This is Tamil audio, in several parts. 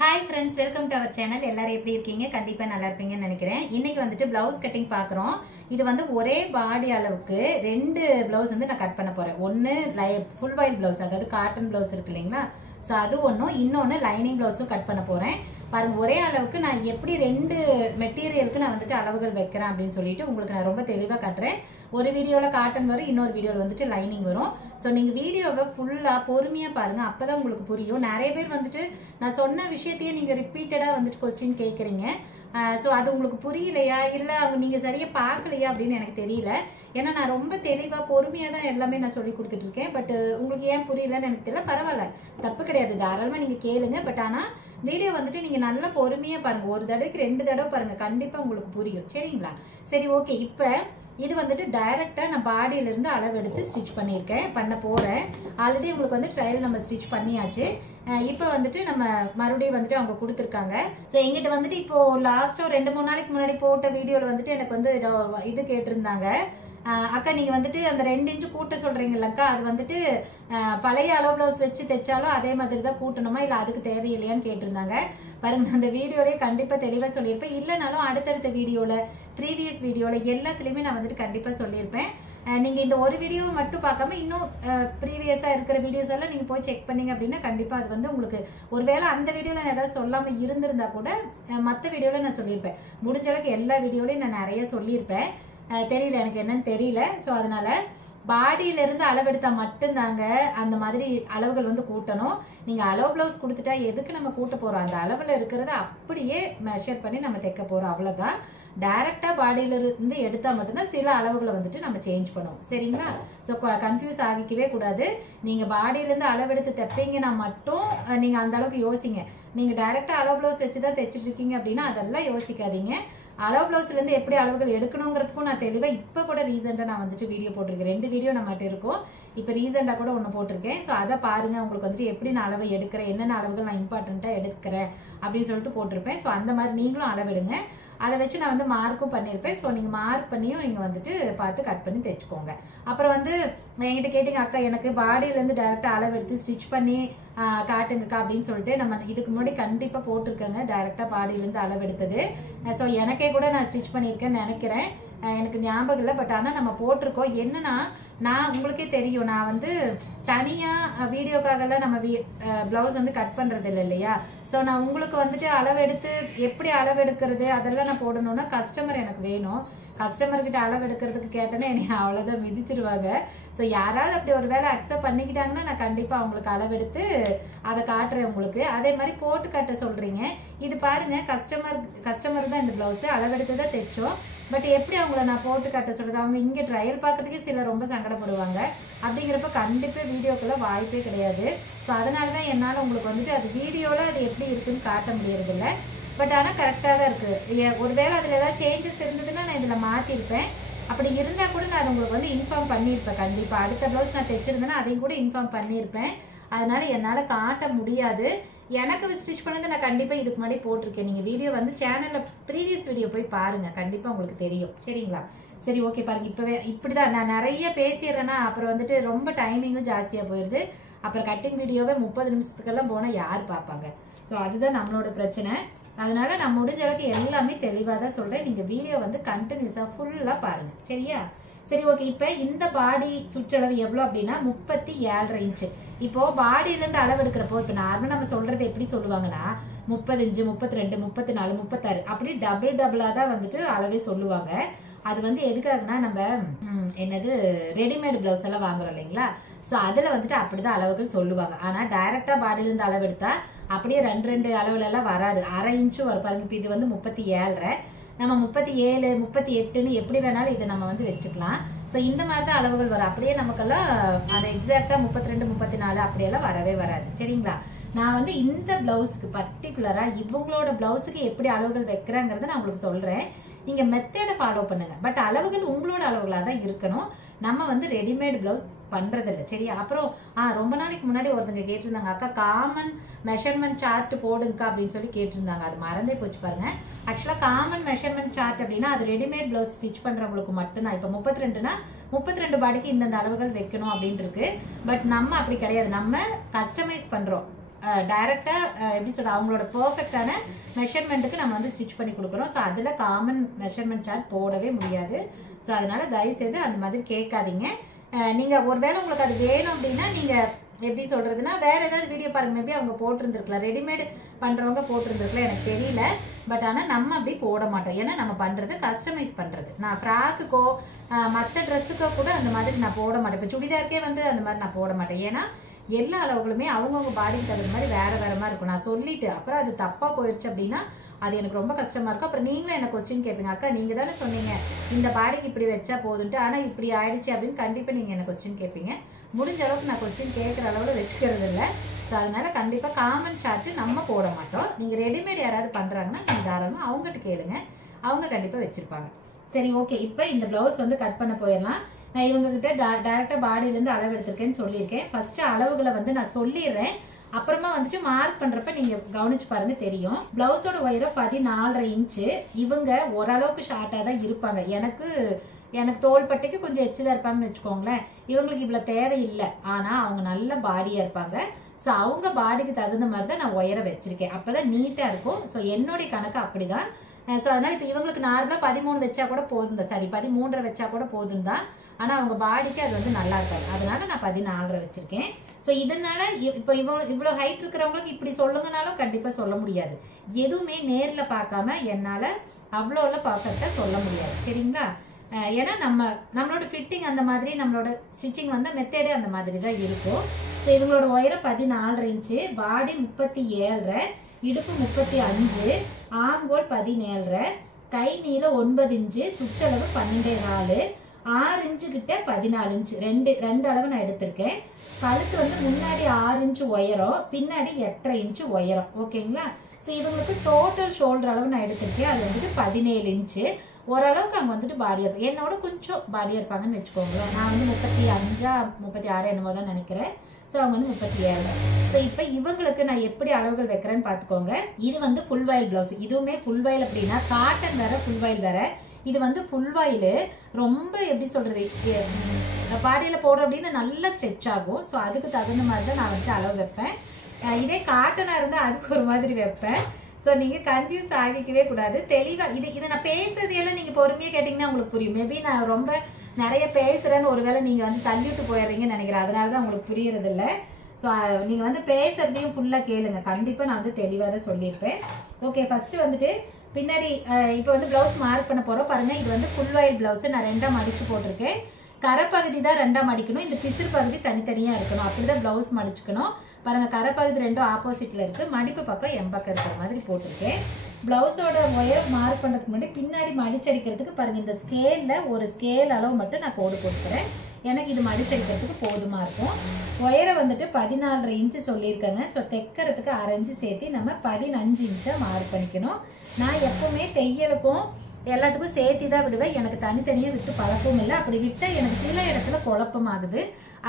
Hi friends, welcome to our channel. எல்லாரும் எப்படி இருக்கீங்க? கண்டிப்பா நல்லா இருப்பீங்கன்னு நினைக்கிறேன். இன்னைக்கு வந்துட்டு blouse cutting பார்க்கறோம். இது வந்து ஒரே பாடி அளவுக்கு ரெண்டு blouse வந்து நான் கட் பண்ண போறேன். ஒன்னு full wide blouse, அதாவது காட்டன் blouse இருக்கு இல்லீங்களா? சோ அது ஒண்ணும், இன்னொன்னு லைனிங் blouseம் கட் பண்ண போறேன். பாருங்க ஒரே அளவுக்கு நான் எப்படி ரெண்டு மெட்டீரியலுக்கு நான் வந்துட்டு அளவுகள் வைக்கிறேன் அப்படினு சொல்லிட்டு உங்களுக்கு நான் ரொம்ப தெளிவா காட்றேன். ஒரு வீடியோல காட்டன் வரும், இன்னொரு வீடியோல வந்துட்டு லைனிங் வரும். சோ நீங்க வீடியோவை ஃபுல்லா பொறுமையா பாருங்க, அப்பதான் உங்களுக்கு புரியும். நிறைய பேர் வந்துட்டு நான் சொன்ன விஷயத்தையே நீங்க ரிப்பீட்டடா வந்துட்டு क्वेश्चन கேக்குறீங்க. சோ அது உங்களுக்கு புரியலையா இல்ல நீங்க சரியா பார்க்கலையா அப்படின்னு எனக்கு தெரியல. ஏன்னா நான் ரொம்ப தெளிவா பொறுமையா தான் எல்லாமே நான் சொல்லி கொடுத்துட்டு இருக்கேன். பட் உங்களுக்கு ஏன் புரியலன்னு எனக்கு தெரியல. பரவாயில்ல, தப்பு கிடையாது, தாராளமா நீங்க கேளுங்க. பட் ஆனா வீடியோ வந்துட்டு நீங்க நல்லா பொறுமையா பாருங்க. ஒரு தடவைக்கு ரெண்டு தடவை பாருங்க, கண்டிப்பா உங்களுக்கு புரியும். சரிங்களா? சரி, ஓகே. இப்ப இது வந்துட்டு டைரக்டா நான் பாடியில இருந்து அளவு எடுத்து ஸ்டிச் பண்ண போறேன். ஆல்ரெடி உங்களுக்கு வந்து ட்ரையல் நம்ம ஸ்டிச் பண்ணியாச்சு. இப்ப வந்துட்டு நம்ம மறுபடியும் வந்துட்டு அவங்க கொடுத்துருக்காங்க. ஸோ எங்கிட்ட வந்துட்டு இப்போ லாஸ்டா 2-3 நாளைக்கு முன்னாடி போட்ட வீடியோல வந்துட்டு எனக்கு வந்து இது கேட்டிருந்தாங்க, அக்கா நீங்க வந்துட்டு அந்த 2 இன்ச்சு கூட்ட சொல்றீங்கல்லக்கா, அது வந்துட்டு பழைய அளவு பிளவுஸ் வச்சு தைச்சாலும் அதே மாதிரி தான் கூட்டணுமா இல்ல அதுக்கு தேவையில்லையான்னு கேட்டிருந்தாங்க. பாருங்க, அந்த வீடியோலயே கண்டிப்பா தெளிவா சொல்லியிருப்பேன். இல்லைனாலும் அடுத்தடுத்த வீடியோல, ப்ரீவியஸ் வீடியோல எல்லாத்துலயுமே நான் வந்துட்டு கண்டிப்பா சொல்லியிருப்பேன். நீங்க இந்த ஒரு வீடியோ மட்டும் பார்க்காம இன்னும் ப்ரீவியஸா இருக்கிற வீடியோஸ் எல்லாம் நீங்க போய் செக் பண்ணீங்க அப்படின்னா கண்டிப்பா அது வந்து உங்களுக்கு ஒருவேளை அந்த வீடியோல நான் ஏதாவது சொல்லாம இருந்திருந்தா கூட மற்ற வீடியோல நான் சொல்லியிருப்பேன். முடிஞ்ச அளவுக்கு எல்லா வீடியோலயும் நான் நிறைய சொல்லியிருப்பேன். தெரியல, எனக்கு என்னன்னு தெரியல. ஸோ அதனால பாடியில இருந்து அளவெடுத்தா மட்டும்தாங்க அந்த மாதிரி அளவுகள் வந்து கூட்டணும். நீங்க அளவு பிளவுஸ் கொடுத்துட்டா எதுக்கு நம்ம கூட்ட போறோம்? அந்த அளவுல இருக்கிறத அப்படியே மெஷர் பண்ணி நம்ம தைக்க போறோம், அவ்வளவுதான். டைரக்டா பாடியில இருந்து எடுத்தா மட்டும்தான் சில அளவுகளை வந்துட்டு நம்ம சேஞ்ச் பண்ணுவோம். சரிங்களா? ஸோ கன்ஃபியூஸ் ஆகிக்கவே கூடாது. நீங்க பாடியில இருந்து அளவெடுத்து தைப்பீங்கன்னா மட்டும் நீங்க அந்த அளவுக்கு யோசிங்க. நீங்க டைரக்டா அளவு பிளவுஸ் வச்சுதான் தைச்சிட்டு இருக்கீங்க அப்படின்னா அதெல்லாம் யோசிக்காதீங்க. அளவு பிளவுஸ்ல இருந்து எப்படி அளவுகள் எடுக்கணுங்கிறதுக்கும் நான் தெளிவா இப்ப கூட ரீசெண்டா நான் வந்துட்டு வீடியோ போட்டிருக்கேன். 2 வீடியோ நம்மகிட்ட இருக்கும். இப்ப ரீசெண்டா கூட ஒண்ணு போட்டிருக்கேன். ஸோ அதை பாருங்க, உங்களுக்கு வந்துட்டு எப்படி நான் அளவை எடுக்கிறேன், என்னென்ன அளவுகள் நான் இம்பார்ட்டண்டா எடுக்கிறேன் அப்படின்னு சொல்லிட்டு போட்டிருப்பேன். ஸோ அந்த மாதிரி நீங்களும் அளவெடுங்க. அதை வச்சு நான் வந்து மார்க்கும் பண்ணியிருப்பேன். ஸோ நீங்கள் மார்க் பண்ணியும் நீங்கள் வந்துட்டு பார்த்து கட் பண்ணி தைச்சுக்கோங்க. அப்புறம் வந்து என்கிட்ட கேட்டீங்க, அக்கா எனக்கு பாடியிலேருந்து டைரெக்டாக அளவு எடுத்து ஸ்டிச் பண்ணி காட்டுங்கக்கா அப்படின்னு சொல்லிட்டு நம்ம இதுக்கு முன்னாடி கண்டிப்பாக போட்டிருக்கேங்க, டைரெக்டாக பாடியிலேருந்து அளவு எடுத்தது. ஸோ எனக்கே கூட நான் ஸ்டிச் பண்ணியிருக்கேன்னு நினைக்கிறேன், எனக்கு ஞாபகம் இல்லை. பட் ஆனால் நம்ம போட்டிருக்கோம். என்னன்னா நான் உங்களுக்கே தெரியும், நான் வந்து தனியாக வீடியோக்காகலாம் நம்ம பிளவுஸ் வந்து கட் பண்ணுறது இல்லை இல்லையா? ஸோ நான் உங்களுக்கு வந்துட்டு அளவெடுத்து எப்படி அளவெடுக்கிறது அதெல்லாம் நான் போடணும்னா கஸ்டமர் எனக்கு வேணும். கஸ்டமர்கிட்ட அளவு எடுக்கிறதுக்கு கேட்டேன்னா என்னை அவ்வளோதான் மிதிச்சிருவாங்க. ஸோ யாராவது அப்படி ஒரு வேலை அக்செப்ட் பண்ணிக்கிட்டாங்கன்னா நான் கண்டிப்பாக அவங்களுக்கு அளவெடுத்து அதை காட்டுறேன் உங்களுக்கு. அதே மாதிரி போட்டு காட்ட சொல்கிறீங்க. இது பாருங்க, கஸ்டமர் தான் இந்த ப்ளவுஸு அளவெடுத்து தான் தைச்சோம். பட் எப்படி அவங்கள நான் போட்டு காட்ட சொல்கிறது? அவங்க இங்கே ட்ரையல் பார்க்கறதுக்கே சிலர் ரொம்ப சங்கடப்படுவாங்க. அப்படிங்கிறப்ப கண்டிப்பாக வீடியோக்குள்ள வாய்ப்பே கிடையாது. ஸோ அதனால தான் என்னால் உங்களுக்கு வந்துட்டு அது வீடியோவில் அது எப்படி இருக்குன்னு காட்ட முடியறதில்ல. பட் ஆனால் கரெக்டாக தான் இருக்குது. ஒருவேளை அதில் ஏதாவது சேஞ்சஸ் இருந்ததுன்னா நான் இதில் மாற்றிருப்பேன். அப்படி இருந்தால் கூட நான் உங்களுக்கு வந்து இன்ஃபார்ம் பண்ணியிருப்பேன். கண்டிப்பாக அடுத்த ப்ளவுஸ் நான் தைச்சிருந்தேன்னா அதையும் கூட இன்ஃபார்ம் பண்ணியிருப்பேன். அதனால என்னால் காட்ட முடியாது. எனக்கு ஸ்டிச் பண்ணது நான் கண்டிப்பாக இதுக்கு முன்னாடி போட்டிருக்கேன். நீங்கள் வீடியோ வந்து சேனலில் ப்ரீவியஸ் வீடியோ போய் பாருங்கள், கண்டிப்பாக உங்களுக்கு தெரியும். சரிங்களா? சரி, ஓகே. பாருங்கள், இப்போவே இப்படி தான் நான் நிறைய பேசிடுறேன்னா அப்புறம் வந்துட்டு ரொம்ப டைமிங்கும் ஜாஸ்தியாக போயிடுது. அப்புறம் கட்டிங் வீடியோவே 30 நிமிஷத்துக்கெல்லாம் போனால் யார் பார்ப்பாங்க? ஸோ அதுதான் நம்மளோட பிரச்சனை. அதனால நான் முடிஞ்ச அளவுக்கு எல்லாமே தெளிவாக தான் சொல்கிறேன். நீங்கள் வீடியோ வந்து கண்டினியூஸாக ஃபுல்லாக பாருங்கள், சரியா? சரி, ஓகே. இப்போ இந்த பாடி சுற்றளவு எவ்வளோ அப்படின்னா 37.5 இன்ச்சு. இப்போது பாடியிலேருந்து அளவு எடுக்கிறப்போ இப்போ நார்மலாக நம்ம சொல்கிறது எப்படி சொல்லுவாங்கன்னா 30 இன்ச்சு, 32, 34, 36 அப்படி டபுளாக தான் வந்துட்டு அளவே சொல்லுவாங்க. அது வந்து எதுக்காகனா நம்ம என்னது ரெடிமேட் பிளவுஸ் எல்லாம் வாங்குறோம் இல்லைங்களா? ஸோ அதில் வந்துட்டு அப்படிதான் அளவுகள் சொல்லுவாங்க. ஆனால் டைரெக்டாக பாடியிலேருந்து அளவு எடுத்தா அப்படியே 2 அளவுல எல்லாம் வராது. 1/2 இன்ச்சு வரும் பாருங்க. இப்போ இது வந்து 37, நம்ம 37, 38ன்னு எப்படி வேணாலும் இதை நம்ம வந்து வச்சுக்கலாம். ஸோ இந்த மாதிரி தான் அளவுகள் வரும். அப்படியே நமக்கெல்லாம் அதை எக்ஸாக்டா 32, 34 அப்படியெல்லாம் வரவே வராது. சரிங்களா? நான் வந்து இந்த பிளவுஸுக்கு பர்டிகுலரா இவங்களோட பிளவுஸுக்கு எப்படி அளவுகள் வைக்கிறேங்கிறத நான் உங்களுக்கு சொல்றேன். நீங்க மெத்தடை ஃபாலோ பண்ணுங்க. பட் அளவுகள் உங்களோட அளவுகளா தான் இருக்கணும். நம்ம வந்து ரெடிமேட் பிளவுஸ் பண்றது இல்லை, சரியா? அப்புறம் ரொம்ப நாளைக்கு முன்னாடி ஒருத்தங்க கேட்டிருந்தாங்க, அக்கா காமன் மெஷர்மெண்ட் சார்ட் போடுங்கக்கா அப்படின்னு சொல்லி கேட்டிருந்தாங்க. அது மறந்தே போச்சு பாருங்க. ஆக்சுவலா காமன் மெஷர்மெண்ட் சார்ட் அப்படின்னா அது ரெடிமேட் பிளவுஸ் ஸ்டிச் பண்றவங்களுக்கு மட்டும்தான். இப்போ 32னா 32 பாடிக்கு இந்தந்த அளவுகள் வைக்கணும் அப்படின்னு இருக்கு. பட் நம்ம அப்படி கிடையாது, நம்ம கஸ்டமைஸ் பண்றோம். டைரெக்டாக எப்படி சொல்கிறது அவங்களோட பர்ஃபெக்டான மெஷர்மெண்ட்டுக்கு நம்ம வந்து ஸ்டிச் பண்ணி கொடுக்குறோம். ஸோ அதில் காமன் மெஷர்மெண்ட் சார்ட் போடவே முடியாது. ஸோ அதனால் தயவுசெய்து அந்த மாதிரி கேட்காதீங்க. நீங்கள் ஒருவேளை உங்களுக்கு அது வேணும் அப்படின்னா நீங்கள் எப்படி சொல்கிறதுனா வேறு ஏதாவது வீடியோ பாருங்க, மேபி அவங்க போட்டிருந்துருக்கலாம், ரெடிமேடு பண்ணுறவங்க போட்டிருந்துருக்கலாம், எனக்கு தெரியல. பட் ஆனால் நம்ம அப்படி போட மாட்டோம். ஏன்னா நம்ம பண்ணுறது கஸ்டமைஸ் பண்ணுறது. நான் ஃப்ராக்குக்கோ மற்ற ட்ரெஸ்ஸுக்கோ கூட அந்த மாதிரி நான் போட மாட்டேன். இப்போ சுடிதாருக்கே வந்து அந்த மாதிரி நான் போட மாட்டேன். ஏன்னா எல்லா அளவுகளுமே அவங்கவுங்க பாடிக்கு தகுந்த மாதிரி வேறு வேறு மாதிரி இருக்கும். நான் சொல்லிவிட்டு அப்புறம் அது தப்பாக போயிடுச்சு அப்படின்னா அது எனக்கு ரொம்ப கஷ்டமாக இருக்கும். அப்புறம் நீங்களும் என்ன கொஸ்டின் கேட்பீங்க, அக்கா நீங்கள் தானே சொன்னீங்க இந்த பாடிக்கு இப்படி வச்சா போதுன்ட்டு, ஆனால் இப்படி ஆயிடுச்சு அப்படின்னு கண்டிப்பாக நீங்கள் என்ன கொஸ்டின் கேட்பீங்க. முடிஞ்ச அளவுக்கு நான் கொஸ்டின் கேட்குற அளவில் வச்சுக்கிறது இல்லை. ஸோ அதனால கண்டிப்பாக காமன் சார்ட்டு நம்ம போட மாட்டோம். நீங்கள் ரெடிமேட் யாராவது பண்ணுறாங்கன்னா நீங்கள் தாராளமாக அவங்ககிட்ட கேளுங்க, அவங்க கண்டிப்பாக வச்சுருப்பாங்க. சரி, ஓகே. இப்போ இந்த ப்ளவுஸ் வந்து கட் பண்ண போயிடலாம். நான் இவங்ககிட்ட டேரெக்டாக பாடியிலேருந்து அளவு எடுத்திருக்கேன்னு சொல்லியிருக்கேன். ஃபஸ்ட்டு அளவுகளை வந்து நான் சொல்லிடுறேன், அப்புறமா வந்துட்டு மார்க் பண்ணுறப்ப நீங்கள் கவனிச்சு பாருங்க தெரியும். ப்ளவுஸோட உயரம் 14.5 இன்ச்சு. இவங்க ஓரளவுக்கு ஷார்ட்டாக தான் இருப்பாங்க. எனக்கு தோள்பட்டைக்கு கொஞ்சம் எச்சில் இருப்பாங்கன்னு வச்சுக்கோங்களேன். இவங்களுக்கு இவ்வளோ தேவையில்லை, ஆனால் அவங்க நல்ல பாடியாக இருப்பாங்க. ஸோ அவங்க பாடிக்கு தகுந்த மாதிரி தான் நான் உயரம் வச்சுருக்கேன். அப்போ தான் நீட்டாக இருக்கும். ஸோ என்னுடைய கணக்கு அப்படி தான். ஸோ அதனால் இப்போ இவங்களுக்கு நார்மலாக 13 வச்சா கூட போதும் தான், சரி 13.5 வச்சா கூட போதும் தான். ஆனால் அவங்க பாடிக்கு அது வந்து நல்லா இருக்காது. அதனால நான் 14.5 வச்சுருக்கேன். ஸோ இதனால இப்போ இவ்வளோ ஹைட் இருக்கிறவங்களுக்கு இப்படி சொல்லுங்கனாலும் கண்டிப்பாக சொல்ல முடியாது. எதுவுமே நேரில் பார்க்காம என்னால் அவ்வளோலாம் பர்ஃபெக்டாக சொல்ல முடியாது. சரிங்களா? ஏன்னா நம்மளோட ஃபிட்டிங் அந்த மாதிரி, நம்மளோட ஸ்டிச்சிங் வந்து மெத்தேடே அந்த மாதிரி தான் இருக்கும். ஸோ இவங்களோட உயரம் 14 இன்ச்சு, பாடி 37, இடுப்பு 35, ஆம்கோல் 17, கை நீளம் 9 இன்ச்சு, சுற்றளவு 12.4, 6 இன்ச்சு கிட்ட 14 இன்ச்சு, ரெண்டு அளவு நான் எடுத்திருக்கேன். கழுத்து வந்து முன்னாடி 6 இன்ச்சு உயரம், பின்னாடி 8.5 இன்ச்சு உயரம். ஓகேங்களா? ஸோ இவங்களுக்கு டோட்டல் ஷோல்டர் அளவு நான் எடுத்திருக்கேன். அது வந்துட்டு 17 இன்ச்சு. ஓரளவுக்கு அவங்க வந்துட்டு பாடியாக இருப்பாங்க, என்னோட கொஞ்சம் பாடியாக இருப்பாங்கன்னு வச்சுக்கோங்களேன். நான் வந்து 35, 36 என்னமோ தான் நினைக்கிறேன். ஸோ அவங்க வந்து 37. ஸோ இப்போ இவங்களுக்கு நான் எப்படி அளவுகள் வைக்கிறேன்னு பார்த்துக்கோங்க. இது வந்து ஃபுல் வாயில் ப்ளவுஸ். இதுவுமே ஃபுல் வாயில் அப்படின்னா காட்டன் வேற, ஃபுல் வாயில் வேற. இது வந்து ஃபுல் வாயில் ரொம்ப எப்படி சொல்கிறது, பாடியில் போடுறோம் அப்படின்னு நல்லா ஸ்ட்ரெச் ஆகும். ஸோ அதுக்கு தகுந்த மாதிரி தான் நான் வந்துட்டு அளவு வைப்பேன். இதே காட்டனாக இருந்தால் அதுக்கு ஒரு மாதிரி வைப்பேன். ஸோ நீங்கள் கன்ஃபியூஸ் ஆகிக்கவே கூடாது. தெளிவாக இதை நான் பேசுறதையெல்லாம் நீங்கள் பொறுமையாக கேட்டிங்கன்னா உங்களுக்கு புரியும். மேபி நான் ரொம்ப நிறைய பேசுகிறேன்னு ஒருவேளை நீங்கள் வந்து தள்ளிவிட்டு போயிடுறீங்கன்னு நினைக்கிறேன். அதனால தான் உங்களுக்கு புரியறதில்ல. ஸோ நீங்கள் வந்து பேசுறதையும் ஃபுல்லாக கேளுங்க, கண்டிப்பாக நான் வந்து தெளிவாக தான் சொல்லியிருப்பேன். ஓகே, ஃபஸ்ட்டு வந்துட்டு பின்னாடி இப்போ வந்து ப்ளவுஸ் மார்க் பண்ண போகிறோம் பாருங்கள். இது வந்து ஃபுல் வாயில் ப்ளவுஸு நான் 2ஆக மடித்து போட்டிருக்கேன். கரைப்பகுதி தான் 2ஆக மடிக்கணும், இந்த பிசிறு பகுதி தனித்தனியாக இருக்கணும். அப்படி தான் ப்ளவுஸ் மடிச்சுக்கணும். பாருங்கள், கரைப்பகுதி 2 ஆப்போசிட்டில் இருக்குது, மடிப்பு பக்கம் எம்பக்கம் இருக்கிற மாதிரி போட்டிருக்கேன். ப்ளவுஸோட உயரம் மார்க் பண்ணுறதுக்கு முன்னாடி பின்னாடி மடிச்சடிக்கிறதுக்கு பாருங்கள், இந்த ஸ்கேலில் ஒரு ஸ்கேல் அளவு மட்டும் நான் கோடு போட்டுக்கிறேன். எனக்கு இது மடிச்சடிக்கிறதுக்கு போதுமாக இருக்கும். உயரம் வந்துட்டு 14.5 இன்ச்சு சொல்லியிருக்கேங்க. ஸோ தைக்கிறதுக்கு 1/2 இன்ச்சு சேர்த்து நம்ம 15 இன்ச்சாக மார்க் பண்ணிக்கணும். நான் எப்போவுமே தையலுக்கும் எல்லாத்துக்கும் சேர்த்து தான் விடுவேன். எனக்கு தனித்தனியாக விட்டு பழக்கமும் இல்லை. அப்படி விட்டால் எனக்கு சில இடத்துல குழப்பமாகுது.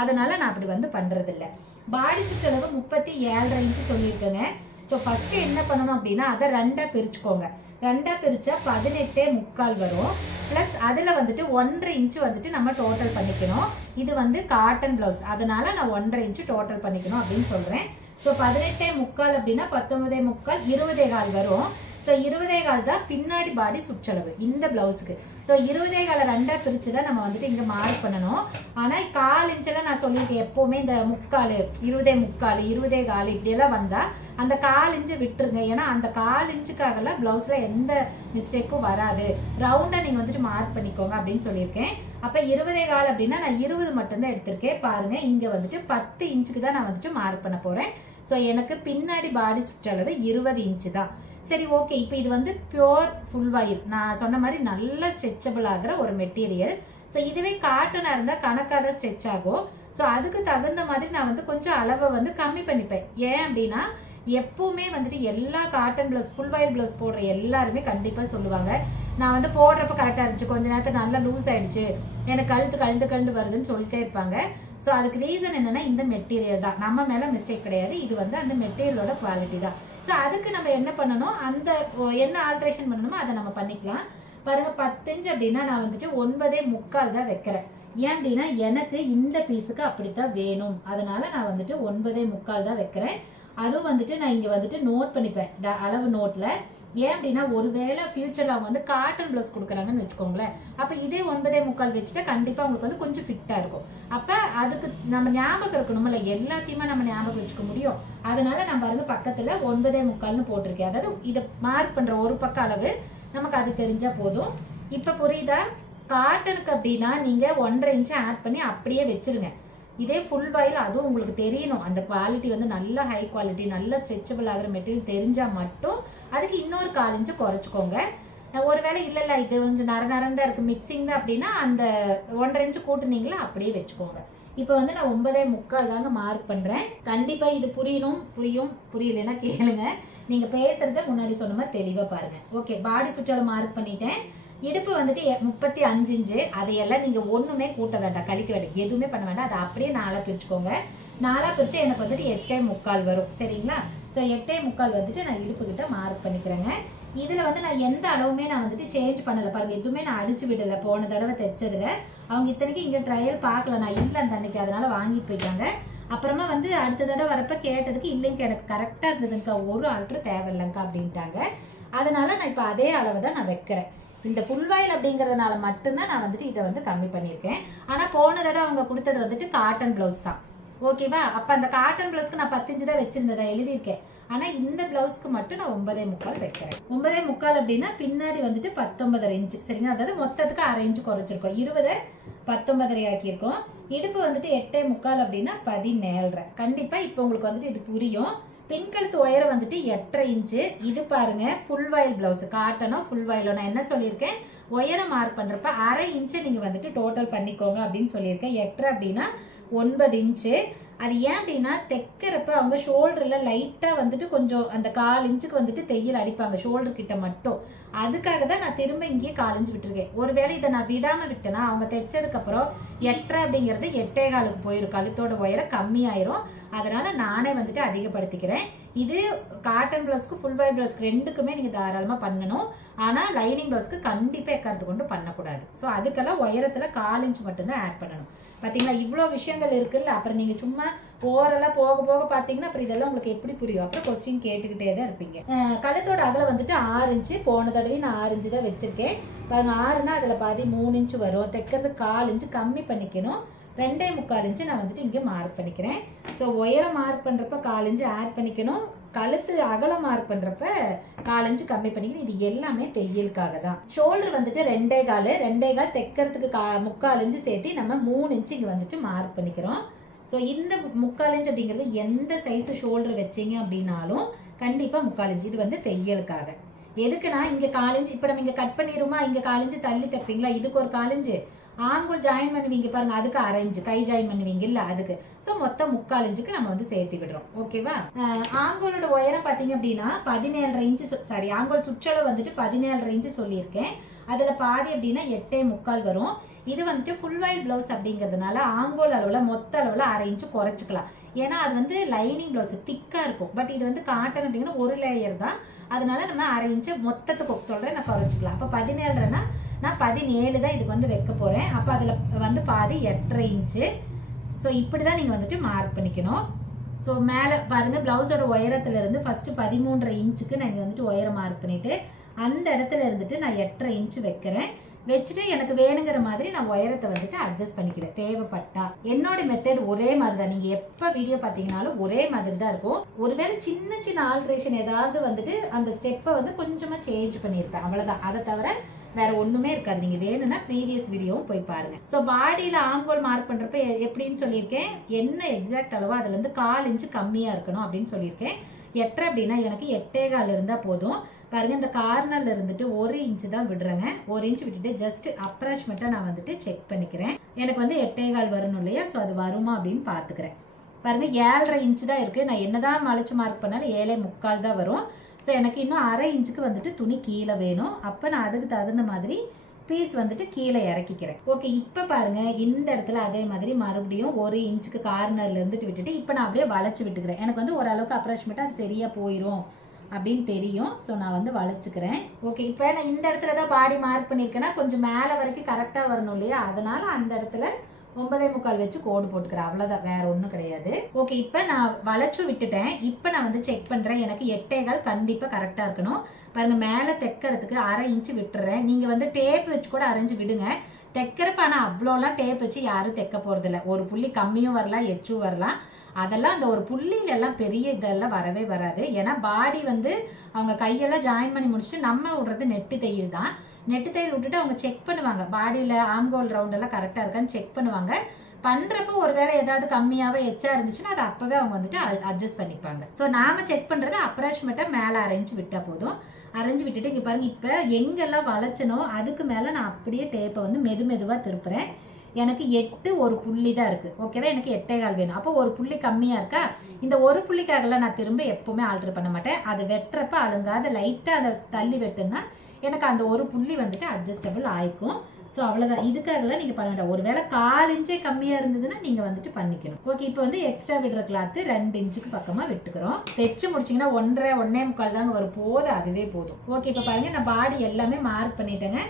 அதனால நான் அப்படி வந்து பண்ணுறதில்ல. பாடி சுற்றளவு 37.5 இன்ச்சு சொல்லியிருக்கேங்க. ஸோ ஃபஸ்ட்டு என்ன பண்ணணும் அப்படின்னா அதை 2ஆக பிரிச்சுக்கோங்க. 2ஆக பிரித்தா 18.75 வரும். ப்ளஸ் அதில் வந்துட்டு 1.5 இன்ச்சு வந்துட்டு நம்ம டோட்டல் பண்ணிக்கணும். இது வந்து காட்டன் ப்ளவுஸ், அதனால நான் 1.5 இன்ச்சு டோட்டல் பண்ணிக்கணும் அப்படின்னு சொல்கிறேன். ஸோ 18.75 அப்படின்னா 19.75, 20.4 வரும். ஸோ 20.4 தான் பின்னாடி பாடி சுற்றளவு இந்த ப்ளவுஸுக்கு. ஸோ 20.4 2ஆக பிரித்து தான் நம்ம வந்துட்டு இங்கே மார்க் பண்ணணும். ஆனால் 1/4 இன்ச்செல்லாம் நான் சொல்லியிருக்கேன், எப்போவுமே இந்த 3/4, 20.75, 20.4 இப்படியெல்லாம் வந்தால் அந்த 1/4 இன்ச்சு விட்டுருங்க. ஏன்னா அந்த 1/4 இன்ச்சுக்காகலாம் ப்ளவுஸில் எந்த மிஸ்டேக்கும் வராது. ரவுண்டாக நீங்கள் வந்துட்டு மார்க் பண்ணிக்கோங்க அப்படின்னு சொல்லியிருக்கேன். அப்போ 20.4 அப்படின்னா நான் 20 மட்டும்தான் எடுத்திருக்கேன். பாருங்கள், இங்கே வந்துட்டு 10 இன்ச்சுக்கு தான் நான் வந்துட்டு மார்க் பண்ண போகிறேன். ஸோ எனக்கு பின்னாடி பாடி சுற்றளவு 20 இன்ச்சு தான். சரி, ஓகே. இப்போ இது வந்து பியோர் ஃபுல் வாயில், நான் சொன்ன மாதிரி நல்ல ஸ்ட்ரெச்சபிள் ஆகிற ஒரு மெட்டீரியல். ஸோ இதுவே காட்டனாக இருந்தால் கணக்காக தான் ஸ்ட்ரெச் ஆகும். ஸோ அதுக்கு தகுந்த மாதிரி நான் வந்து கொஞ்சம் அளவை வந்து கம்மி பண்ணிப்பேன். ஏன் அப்படின்னா எப்பவுமே வந்துட்டு எல்லா காட்டன் ப்ளவுஸ், ஃபுல் வாயில் ப்ளவுஸ் போடுற எல்லாருமே கண்டிப்பாக சொல்லுவாங்க, நான் வந்து போடுறப்ப கரெக்டாக இருந்துச்சு, கொஞ்ச நேரத்தில் நல்லா லூஸ் ஆகிடுச்சு, எனக்கு கழுண்டு வருதுன்னு சொல்லிட்டே இருப்பாங்க. ஸோ அதுக்கு ரீசன் என்னென்னா இந்த மெட்டீரியல் தான், நம்ம மேலே மிஸ்டேக் கிடையாது. இது வந்து அந்த மெட்டீரியலோட குவாலிட்டி தான். ஸோ அதுக்கு நம்ம என்ன பண்ணணும், அந்த என்ன ஆல்ட்ரேஷன் பண்ணணுமோ அதை நம்ம பண்ணிக்கலாம். பாருங்கள், 10 இன்ச்சு அப்படின்னா நான் வந்துட்டு 9.75 தான் வைக்கிறேன். ஏன் அப்படின்னா எனக்கு இந்த பீஸுக்கு அப்படித்தான் வேணும். அதனால நான் வந்துட்டு 9.75 தான் வைக்கிறேன். அதுவும் வந்துட்டு நான் இங்கே வந்துட்டு நோட் பண்ணிப்பேன் அளவு நோட்டில். ஏன் அப்படின்னா ஒருவேளை ஃபியூச்சரில் அவங்க வந்து காட்டன் ப்ளவுஸ் கொடுக்குறாங்கன்னு வச்சுக்கோங்களேன், அப்போ இதே 9.25 வச்சுட்டா கண்டிப்பாக உங்களுக்கு வந்து கொஞ்சம் ஃபிட்டாக இருக்கும். அப்போ அதுக்கு நம்ம ஞாபகம் இருக்கணும்ல, எல்லாத்தையுமே நம்ம ஞாபகம் வச்சுக்க முடியும். அதனால நான் பாருங்க பக்கத்தில் 9.25ன்னு போட்டிருக்கேன். அதாவது இதை மார்க் பண்ணுற ஒரு பக்கம் அளவு நமக்கு அது தெரிஞ்சால் போதும். இப்போ புரியுதா? காட்டனுக்கு அப்படின்னா நீங்கள் 1.5 இன்ச்சு ஆட் பண்ணி அப்படியே வச்சிருங்க. இதே ஃபுல் வாயில் அதுவும் உங்களுக்கு தெரியணும், அந்த குவாலிட்டி வந்து நல்ல ஹை குவாலிட்டி, நல்ல ஸ்ட்ரெச்சபிள் ஆகிற மெட்டீரியல் தெரிஞ்சால் மட்டும் அதுக்கு இன்னொரு 1/4 இன்ச்சு குறைச்சிக்கோங்க. ஒருவேளை இல்லை இது கொஞ்சம் நரநரண்டா இருக்குது மிக்சிங் தான் அப்படின்னா அந்த 1.5 இன்ச்சு கூட்டுனீங்களா அப்படியே வச்சுக்கோங்க. இப்போ வந்து நான் 9.25 தாங்க மார்க் பண்ணுறேன். கண்டிப்பாக இது புரியலைன்னா கேளுங்க. நீங்கள் பேசுகிறத முன்னாடி சொன்ன மாதிரி தெளிவாக பாருங்கள். ஓகே, பாடி சுற்றளவு மார்க் பண்ணிட்டேன். இடுப்பு வந்துட்டு 35 இன்ச்சு. அதையெல்லாம் நீங்கள் ஒன்றுமே கூட்ட வேண்டாம், கழிக்க வேண்டாம், எதுவுமே பண்ண வேண்டாம். அதை அப்படியே 4 பிரிச்சுக்கோங்க. 4 பிரித்து எனக்கு வந்துட்டு 8.25 வரும். சரிங்களா? ஸோ 8.25 வந்துட்டு நான் இடுப்பு கிட்ட மார்க் பண்ணிக்கிறேங்க. இதில் வந்து நான் எந்த அளவுமே நான் வந்துட்டு சேஞ்ச் பண்ணலை பாருங்கள், எதுவுமே நான் அடிச்சு விடலை. போன தடவை தைச்சதுல அவங்க இத்தனைக்கு இங்கே ட்ரையல் பார்க்கல, நான் இல்லை அந்த அன்னைக்கு, அதனால வாங்கிட்டு போயிட்டாங்க. அப்புறமா வந்து அடுத்த தடவை வரப்ப கேட்டதுக்கு இல்லைங்க எனக்கு கரெக்டாக இருந்ததுங்கக்கா, ஒரு ஆல்ட்ரு தேவையில்லைங்கக்கா அப்படின்ட்டாங்க. அதனால நான் இப்போ அதே அளவை தான் நான் வைக்கிறேன். இந்த ஃபுல் வாயில் அப்படிங்கிறதுனால மட்டும்தான் நான் வந்துட்டு இதை வந்து கம்மி பண்ணியிருக்கேன். ஆனால் போன தடவை அவங்க கொடுத்தது வந்துட்டு காட்டன் ப்ளவுஸ் தான். ஓகேவா? அப்போ அந்த காட்டன் ப்ளவுஸ்க்கு நான் 10 இன்ச்சு தான் வச்சிருந்ததை எழுதியிருக்கேன். ஆனால் இந்த ப்ளவுஸ்க்கு மட்டும் நான் 9.25 வைக்கிறேன். 9.25 அப்படின்னா பின்னாடி வந்துட்டு 19.5 இன்ச்சு. சரிங்க? அதாவது மொத்தத்துக்கு 1/2 இன்ச்சு குறைச்சிருக்கோம். 20 19.5 ஆக்கியிருக்கோம். இடுப்பு வந்துட்டு 8.25 அப்படின்னா 17.5. கண்டிப்பாக இப்போ உங்களுக்கு வந்துட்டு இது புரியும். பின்கழுத்து உயரம் வந்துட்டு 8.5 இன்ச்சு. இது பாருங்க ஃபுல் வாயில் பிளவுஸ், காட்டனோ ஃபுல் வாயிலோ. நான் என்ன சொல்லியிருக்கேன், உயரம் மார்க் பண்றப்ப 1/2 இன்ச்சை நீங்க வந்துட்டு டோட்டல் பண்ணிக்கோங்க அப்படின்னு சொல்லியிருக்கேன். 8 அப்படின்னா 9 இன்ச்சு. அது ஏன் அப்படின்னா தைக்கிறப்ப அவங்க ஷோல்டரில் லைட்டாக வந்துட்டு கொஞ்சம் அந்த 1/4 இன்ச்சுக்கு வந்துட்டு தையல் அடிப்பாங்க ஷோல்டர் கிட்ட மட்டும். அதுக்காக தான் நான் திரும்ப இங்கேயே 1/4 இன்ச்சு விட்டுருக்கேன். ஒருவேளை இதை நான் விடாமல் விட்டேன்னா அவங்க தைச்சதுக்கப்புறம் 8 அப்படிங்கிறது 8.25 போயிடும், கழுத்தோட உயரம் கம்மியாயிரும். அதனால நானே வந்துட்டு அதிகப்படுத்திக்கிறேன். இது காட்டன் பிளவுஸ்க்கு ஃபுல் வாயில் பிளவுஸ்க்கு ரெண்டுக்குமே நீங்கள் தாராளமாக பண்ணணும். ஆனால் லைனிங் பிளவுஸ்க்கு கண்டிப்பாக எக்கறது கொண்டு பண்ணக்கூடாது. ஸோ அதுக்கெல்லாம் உயரத்தில் 1/4 இன்ச்சு மட்டும்தான் ஆட் பண்ணணும். பார்த்தீங்களா, இவ்வளோ விஷயங்கள் இருக்குல்ல. அப்புறம் நீங்கள் சும்மா ஓரெல்லாம் போக போக பார்த்தீங்கன்னா அப்புறம் இதெல்லாம் உங்களுக்கு எப்படி புரியும்? அப்புறம் கொஸ்டின் கேட்டுக்கிட்டே தான் இருப்பீங்க. கழுத்தோட அகலம் வந்துட்டு 6 இன்ச்சு. போன தடவை நான் 6 இன்ச்சு தான் வச்சிருக்கேன். பாருங்க, 6னா அதில் பாதி 3 இன்ச்சு வரும். தைக்கிறது 1/4 இன்ச்சு கம்மி பண்ணிக்கணும். 2.25 இன்ச்சு நான் வந்துட்டு இங்கே மார்க் பண்ணிக்கிறேன். ஸோ உயரம் மார்க் பண்ணுறப்ப 1/4 இன்ச்சு ஆட் பண்ணிக்கணும். கழுத்து அகலம் மார்க் பண்ணுறப்ப 1/4 இன்ச்சு கம்மி பண்ணிக்கணும். இது எல்லாமே தையலுக்காக தான். ஷோல்டர் வந்துட்டு 2.25 தைக்கிறதுக்கு 3/4 இன்ச்சு சேர்த்து நம்ம 3 இன்ச்சு இங்கே வந்துட்டு மார்க் பண்ணிக்கிறோம். ஸோ இந்த 3/4 இன்ச்சு அப்படிங்கிறது எந்த சைஸ் ஷோல்டர் வச்சிங்க அப்படின்னாலும் கண்டிப்பாக 3/4 இன்ச்சு. இது வந்து தையலுக்காக. எதுக்குன்னா இங்கே 1/4 இன்ச்சு இப்போ நம்ம இங்கே கட் பண்ணிடுமா, இங்கே 1/4 இன்ச்சு தள்ளி தைப்பீங்களா, இதுக்கு ஒரு 1/4 இன்ச்சு. ஆங்கோல் ஜாயின் பண்ணுவீங்க பாருங்க, அதுக்கு 1/2 இன்ச்சு. கை ஜாயின் பண்ணுவீங்க இல்ல, அதுக்கு. ஸோ மொத்தம் 3/4 இன்ச்சுக்கு நம்ம வந்து சேர்த்து விடுறோம். ஓகேவா? ஆங்கோலோட உயரம் பார்த்தீங்க அப்படின்னா 17.5 இன்ச்சு. சாரி, ஆங்கோல் சுற்றளவு வந்துட்டு 17.5 இன்ச்சு சொல்லியிருக்கேன். அதுல பாதி அப்படின்னா 8.25 வரும். இது வந்துட்டு ஃபுல் வாயில் பிளவுஸ் அப்படிங்கிறதுனால ஆங்கோல் அளவுல மொத்த அளவுல 1/2 இன்ச்சு குறைச்சிக்கலாம். ஏன்னா அது வந்து லைனிங் பிளவுஸ் திக்கா இருக்கும். பட் இது வந்து காட்டன் அப்படிங்கிற ஒரு லேயர் தான். அதனால நம்ம 1/2 இன்ச்சு மொத்தத்துக்கு சொல்றேன் நான் குறைச்சிக்கலாம். அப்போ 17.5னா நான் 17 தான் இதுக்கு வந்து வைக்க போறேன். அப்போ அதுல வந்து பாதி 8.5 இன்ச்சு. ஸோ இப்படி தான் நீங்க வந்துட்டு மார்க் பண்ணிக்கணும். ஸோ மேலே பாருங்க, பிளவுஸோட உயரத்துல இருந்து ஃபர்ஸ்ட் 13.5 இன்ச்சுக்கு நான் இங்கே வந்துட்டு உயரம் மார்க் பண்ணிட்டு அந்த இடத்துல இருந்துட்டு நான் 8.5 இன்ச்சு வைக்கிறேன். வச்சுட்டு எனக்கு வேணுங்கிற மாதிரி நான் உயரத்தை வந்துட்டு அட்ஜஸ்ட் பண்ணிக்கிறேன் தேவைப்பட்டா. என்னோட மெத்தட் ஒரே மாதிரி தான். நீங்க எப்ப வீடியோ பார்த்தீங்கன்னாலும் ஒரே மாதிரி தான் இருக்கும். ஒருவேளை சின்ன சின்ன ஆல்ட்ரேஷன் ஏதாவது வந்துட்டு அந்த ஸ்டெப்பை வந்து கொஞ்சமா சேஞ்ச் பண்ணியிருப்பேன், அவ்வளவுதான். அதை தவிர வேற ஒண்ணுமே இருக்காது. நீங்க வேணும்னா ப்ரீவியஸ் வீடியோவும் போய் பாருங்க. ஸோ பாடியில ஆங்கோல் மார்க் பண்றப்ப எப்படின்னு சொல்லியிருக்கேன், என்ன எக்ஸாக்ட் அளவோ அதுல இருந்து 1/4 இன்ச்சு கம்மியா இருக்கணும் அப்படின்னு சொல்லியிருக்கேன். 8 அப்படின்னா எனக்கு 8.25 இருந்தா போதும். பாருங்க, இந்த கார்னர்ல இருந்துட்டு 1 இன்ச்சு தான் விடுறேங்க. 1 இன்ச்சு விட்டுட்டு ஜஸ்ட் அப்ராக்சிமேட்டா நான் வந்துட்டு செக் பண்ணிக்கிறேன். எனக்கு வந்து 8.25 வரணும் இல்லையா? ஸோ அது வருமா அப்படின்னு பாத்துக்கிறேன். பாருங்க, 7.5 இன்ச்சு தான் இருக்கு. நான் என்னதான் மலைச்சு மார்க் பண்ணாலும் 7.25 தான் வரும். ஸோ எனக்கு இன்னும் 1/2 இன்ச்சுக்கு வந்துட்டு துணி கீழே வேணும். அப்போ நான் அதுக்கு தகுந்த மாதிரி பீஸ் வந்துட்டு கீழே இறக்கிக்கிறேன். ஓகே, இப்போ பாருங்க, இந்த இடத்துல அதே மாதிரி மறுபடியும் 1 இன்ச்சுக்கு கார்னர்ல இருந்துட்டு விட்டுட்டு இப்போ நான் அப்படியே வளைச்சு விட்டுக்கிறேன். எனக்கு வந்து ஓரளவுக்கு அப்ராக்சிமேட்டா அது சரியா போயிடும் அப்படின்னு தெரியும். ஸோ நான் வந்து வளைச்சுக்கிறேன். ஓகே, இப்போ நான் இந்த இடத்துல தான் பாடி மார்க் பண்ணியிருக்கேன்னா கொஞ்சம் மேலே வரைக்கும் கரெக்டாக வரணும் இல்லையா? அதனால அந்த இடத்துல 9.25 வச்சு கோடு போட்டுக்கிறேன். அவ்வளவுதான், வேற ஒண்ணும் கிடையாது. ஓகே, இப்ப நான் வளைச்சு விட்டுட்டேன். இப்ப நான் வந்து செக் பண்றேன். எனக்கு 8.25 கண்டிப்பா கரெக்டா இருக்கணும். பாருங்க, மேல தைக்கிறதுக்கு 1/2 இன்ச் விட்டுறேன். நீங்க வந்து டேப் வச்சு கூட அரைஞ்சு விடுங்க. தைக்கிறப்ப ஆனா அவ்வளோலாம் டேப் வச்சு யாரும் தைக்க போறது இல்லை. ஒரு புள்ளி கம்மியும் வரலாம், எச்சும் வரலாம். அதெல்லாம் அந்த ஒரு புள்ளியில எல்லாம் பெரிய இதெல்லாம் வரவே வராது. ஏன்னா பாடி வந்து அவங்க கையெல்லாம் ஜாயின் பண்ணி முடிச்சுட்டு நம்ம விடுறது நெட்டு தையல் தான். நெட்டு தையல் விட்டுட்டு அவங்க செக் பண்ணுவாங்க, பாடியில ஆம்கோல் ரவுண்ட் எல்லாம் கரெக்டா இருக்கான்னு செக் பண்ணுவாங்க. பண்றப்ப ஒருவேளை ஏதாவது கம்மியாவே எச்சா இருந்துச்சுன்னா அதை அப்பவே அவங்க வந்துட்டு அட்ஜஸ்ட் பண்ணிப்பாங்க. ஸோ நாம செக் பண்றது அப்ராக்சிமேட்டா மேல அரைஞ்சு விட்டா போதும். அரைஞ்சு விட்டுட்டு இங்க பாருங்க, இப்ப எங்கெல்லாம் வளைச்சனோ அதுக்கு மேல நான் அப்படியே டேப்பை வந்து மெதுவா திருப்புறேன். எனக்கு 8 ஒரு புள்ளி தான் இருக்கு. ஓகேவா, எனக்கு 8.25 வேணும். அப்போ ஒரு புள்ளி கம்மியா இருக்கா, இந்த ஒரு புள்ளிக்காகலாம் நான் திரும்ப எப்பவுமே ஆல்டர் பண்ண மாட்டேன். அது வெட்டுறப்ப அழுங்காத லைட்டா அதை தள்ளி வெட்டுன்னா எனக்கு அந்த ஒரு புள்ளி வந்துட்டு அட்ஜஸ்டபிள் ஆயிக்கும். ஸோ அவ்வளோதான், இதுக்காகலாம் நீங்கள் பண்ண வேண்டாம். ஒருவேளை 1/4 இன்ச்சே கம்மியாக இருந்ததுன்னா நீங்கள் வந்துட்டு பண்ணிக்கணும். ஓகே, இப்போ வந்து எக்ஸ்ட்ரா விடுற கிளாத்து 2 இன்ச்சுக்கு பக்கமாக விட்டுக்கிறோம். தைச்சு முடிச்சிங்கன்னா 1.5 1.25 தாங்க வரும். போதும், அதுவே போதும். ஓகே, இப்போ பாருங்கள், நான் பாடி எல்லாமே மார்க் பண்ணிட்டேங்க.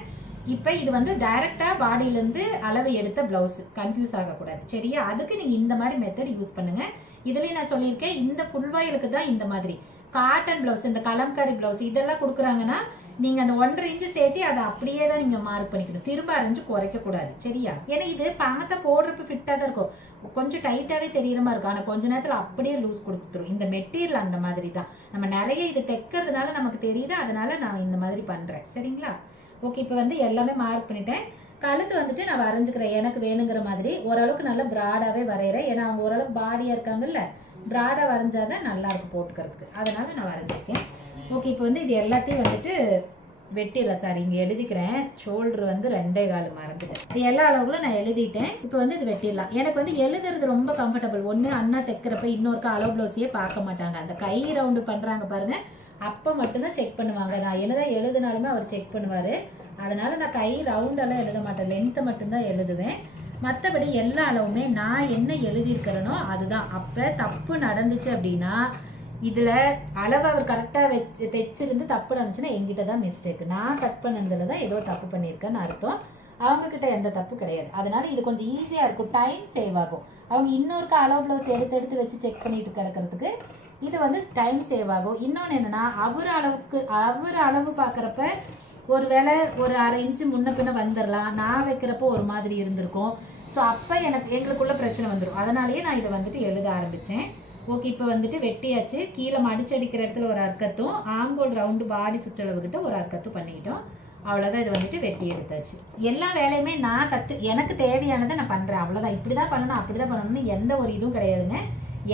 இப்போ இது வந்து டைரெக்டாக பாடியிலேருந்து அளவு எடுத்த ப்ளவுஸ், கன்ஃபியூஸ் ஆகக்கூடாது சரியா. அதுக்கு நீங்கள் இந்த மாதிரி மெத்தட் யூஸ் பண்ணுங்க. இதுலேயும் நான் சொல்லியிருக்கேன், இந்த ஃபுல் வாயிலுக்கு தான் இந்த மாதிரி காட்டன் ப்ளவுஸ், இந்த கலம்காரி ப்ளவுஸ் இதெல்லாம் கொடுக்குறாங்கன்னா நீங்க அந்த 1.5 இன்ச்சு சேர்த்து அதை அப்படியே தான் நீங்க மார்க் பண்ணிக்கணும். திரும்ப அரைஞ்சு குறைக்க கூடாது சரியா. ஏன்னா இது பணத்தை போடுறப்ப ஃபிட்டா தான் இருக்கும், கொஞ்சம் டைட்டாவே தெரியற மாதிரி இருக்கும். ஆனா கொஞ்ச நேரத்துல அப்படியே லூஸ் கொடுத்துரும். இந்த மெட்டீரியல் அந்த மாதிரி தான். நம்ம நிறைய இது தைக்கிறதுனால நமக்கு தெரியுது, அதனால நான் இந்த மாதிரி பண்றேன் சரிங்களா. ஓகே, இப்போ வந்து எல்லாமே மார்க் பண்ணிட்டேன். கழுத்து வந்துட்டு நான் வரைஞ்சுக்கிறேன் எனக்கு வேணுங்கிற மாதிரி. ஓரளவுக்கு நல்லா பிராடாவே வரைகிறேன். ஏன்னா அவங்க ஓரளவுக்கு பாடியா இருக்காங்கல்ல, பிராடா வரைஞ்சாதான் நல்லா இருக்கும் போட்டுக்கிறதுக்கு, அதனால நான் வரைஞ்சிருக்கேன். ஓகே, இப்போ வந்து இது எல்லாத்தையும் வந்துட்டு வெட்டிடலாம். சார் இங்கே எழுதிக்கிறேன், ஷோல்டர் வந்து 2.25 மறந்துட்டேன். இது எல்லா அளவுகளும் நான் எழுதிட்டேன். இப்போ வந்து இது வெட்டிடலாம். எனக்கு வந்து எழுதுறது ரொம்ப கம்ஃபர்டபுள். ஒன்று அண்ணா தைக்கிறப்ப இன்னொருக்கா அளவு ப்ளவுஸையே பார்க்க மாட்டாங்க. அந்த கை ரவுண்டு பண்ணுறாங்க பாருங்க, அப்போ மட்டும்தான் செக் பண்ணுவாங்க. நான் என்னதான் எழுதுனாலுமே அவர் செக் பண்ணுவார். அதனால நான் கை ரவுண்டெல்லாம் எழுத மாட்டேன், லென்த்தை மட்டும்தான் எழுதுவேன். மற்றபடி எல்லா அளவுமே நான் என்ன எழுதியிருக்கிறேனோ அதுதான். அப்போ தப்பு நடந்துச்சு அப்படின்னா இதில் அளவு அவர் கரெக்டாக தைச்சிருந்து தப்பு நடந்துச்சுன்னா எங்கிட்ட தான் மிஸ்டேக். நான் கட் பண்ணதுல தான் ஏதோ தப்பு பண்ணியிருக்கேன்னு அர்த்தம். அவங்கக்கிட்ட எந்த தப்பு கிடையாது. அதனால இது கொஞ்சம் ஈஸியாக இருக்கும், டைம் சேவ் ஆகும். அவங்க இன்னொருக்க அளவு ப்ளவுஸ் எடுத்து வச்சு செக் பண்ணிட்டு கிடக்கிறதுக்கு இது வந்து டைம் சேவ் ஆகும். இன்னொன்று என்னென்னா, அவர் அளவு பார்க்குறப்ப ஒரு வேளை ஒரு 1/2 இன்ச்சு முன்ன பின்ன வந்துடலாம், நான் வைக்கிறப்போ ஒரு மாதிரி இருந்திருக்கும். ஸோ அப்போ எங்களுக்குள்ள பிரச்சனை வந்துடும். அதனாலேயே நான் இதை வந்துட்டு எழுத ஆரம்பித்தேன். ஓகே, இப்போ வந்துட்டு வெட்டியாச்சு. கீழே மடிச்சடிக்கிற இடத்துல ஒரு அர்க்கத்தும், ஆங்கோல் ரவுண்டு பாடி சுற்றளவுக்கிட்ட ஒரு அர்க்கத்தும் பண்ணிக்கிட்டோம். அவ்வளோதான், இது வந்துட்டு வெட்டி எடுத்தாச்சு. எல்லா வேலையுமே நான் எனக்கு தேவையானதை நான் பண்ணுறேன். அவ்வளோதான், இப்படி தான் பண்ணணும் அப்படி தான் பண்ணணும்னு எந்த ஒரு இதுவும் கிடையாதுங்க.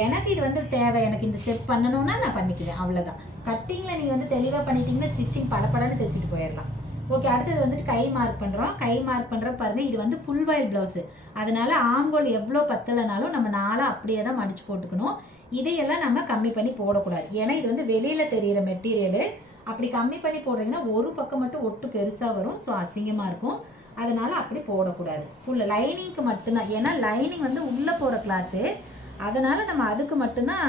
எனக்கு இது வந்து தேவை, எனக்கு இந்த ஸ்டெப் பண்ணணும்னா நான் பண்ணிக்குவேன், அவ்வளோதான். கட்டிங்கில் நீங்கள் வந்து தெளிவாக பண்ணிட்டீங்கன்னா ஸ்டிச்சிங் படப்படன்னு தைச்சிட்டு போயிடலாம். ஓகே, அடுத்தது வந்துட்டு கை மார்க் பண்ணுறோம். கை மார்க் பண்ணுறப்ப பாருங்கள், இது வந்து ஃபுல் வாயில் ப்ளவுஸு. அதனால ஆங்கோல் எவ்வளோ பத்தலைனாலும் நம்ம 4 அப்படியே தான் மடித்து போட்டுக்கணும். இதையெல்லாம் நம்ம கம்மி பண்ணி போடக்கூடாது. ஏன்னா இது வந்து வெளியில் தெரிகிற மெட்டீரியலு. அப்படி கம்மி பண்ணி போடுறீங்கன்னா ஒரு பக்கம் மட்டும் ஒட்டு பெருசாக வரும். ஸோ அசிங்கமாக இருக்கும். அதனால அப்படி போடக்கூடாது. ஃபுல் லைனிங்க்கு மட்டும்தான். ஏன்னா லைனிங் வந்து உள்ளே போகிற கிளாத்து, அதனால நம்ம அதுக்கு மட்டும்தான்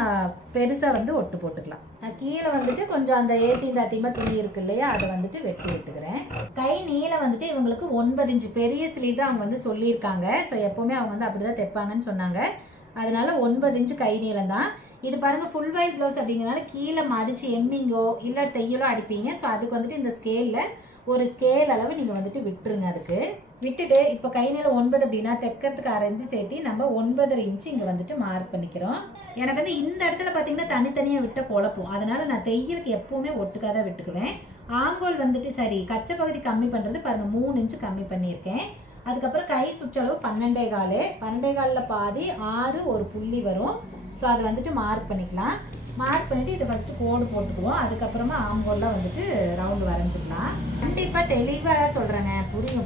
பெருசாக வந்து ஒட்டு போட்டுக்கலாம். நான் கீழே வந்துட்டு கொஞ்சம் அந்த ஏத்தியமா துணி இருக்கு இல்லையா, அதை வந்துட்டு வெட்டி எடுத்துக்கிறேன். கை நீளம் வந்துட்டு இவங்களுக்கு 9 இன்ச்சு பெரிய ஸ்லீவ் தான் அவங்க வந்து சொல்லியிருக்காங்க. ஸோ எப்போவுமே அவங்க வந்து அப்படிதான் தைப்பாங்கன்னு சொன்னாங்க. அதனால 9 இன்ச்சு கை நீளம் தான். இது பாருங்க, ஃபுல் வாயில் ப்ளவுஸ் அப்படிங்கிறனால கீழே மடிச்சு எம்மிங்கோ இல்லை தையலோ அடிப்பீங்க. ஸோ அதுக்கு வந்துட்டு இந்த ஸ்கேலில் ஒரு ஸ்கேல் அளவு நீங்கள் வந்துட்டு விட்டுருங்க. அதுக்கு விட்டுட்டு இப்போ கை நீளம் 9 அப்படின்னா தைக்கிறதுக்கு 1/2 இன்ச்சு சேர்த்து நம்ம 9.5 இன்ச்சு இங்கே வந்துட்டு மார்க் பண்ணிக்கிறோம். எனக்கு வந்து இந்த இடத்துல பார்த்தீங்கன்னா தனித்தனியாக விட்ட குழப்பம். அதனால நான் தையலுக்கு எப்பவுமே ஒட்டுக்காக தான் விட்டுக்குவேன். ஆங்கோல் வந்துட்டு சரி, கச்சை பகுதி கம்மி பண்ணுறது பாருங்கள் 3 இன்ச்சு கம்மி பண்ணியிருக்கேன். அதுக்கப்புறம் கை சுற்றளவு 12.25, 12.25 பாதி 6 ஒரு புள்ளி வரும். ஸோ அதை வந்துட்டு மார்க் பண்ணிக்கலாம். மார்க் பண்ணிட்டு இதை ஃபர்ஸ்ட் கோடு போட்டுக்குவோம். அதுக்கப்புறமா ஆங்கோல்லாம் வந்துட்டு ரவுண்டு வரைஞ்சிக்கலாம். கண்டிப்பாக தெளிவாக சொல்கிறேங்க,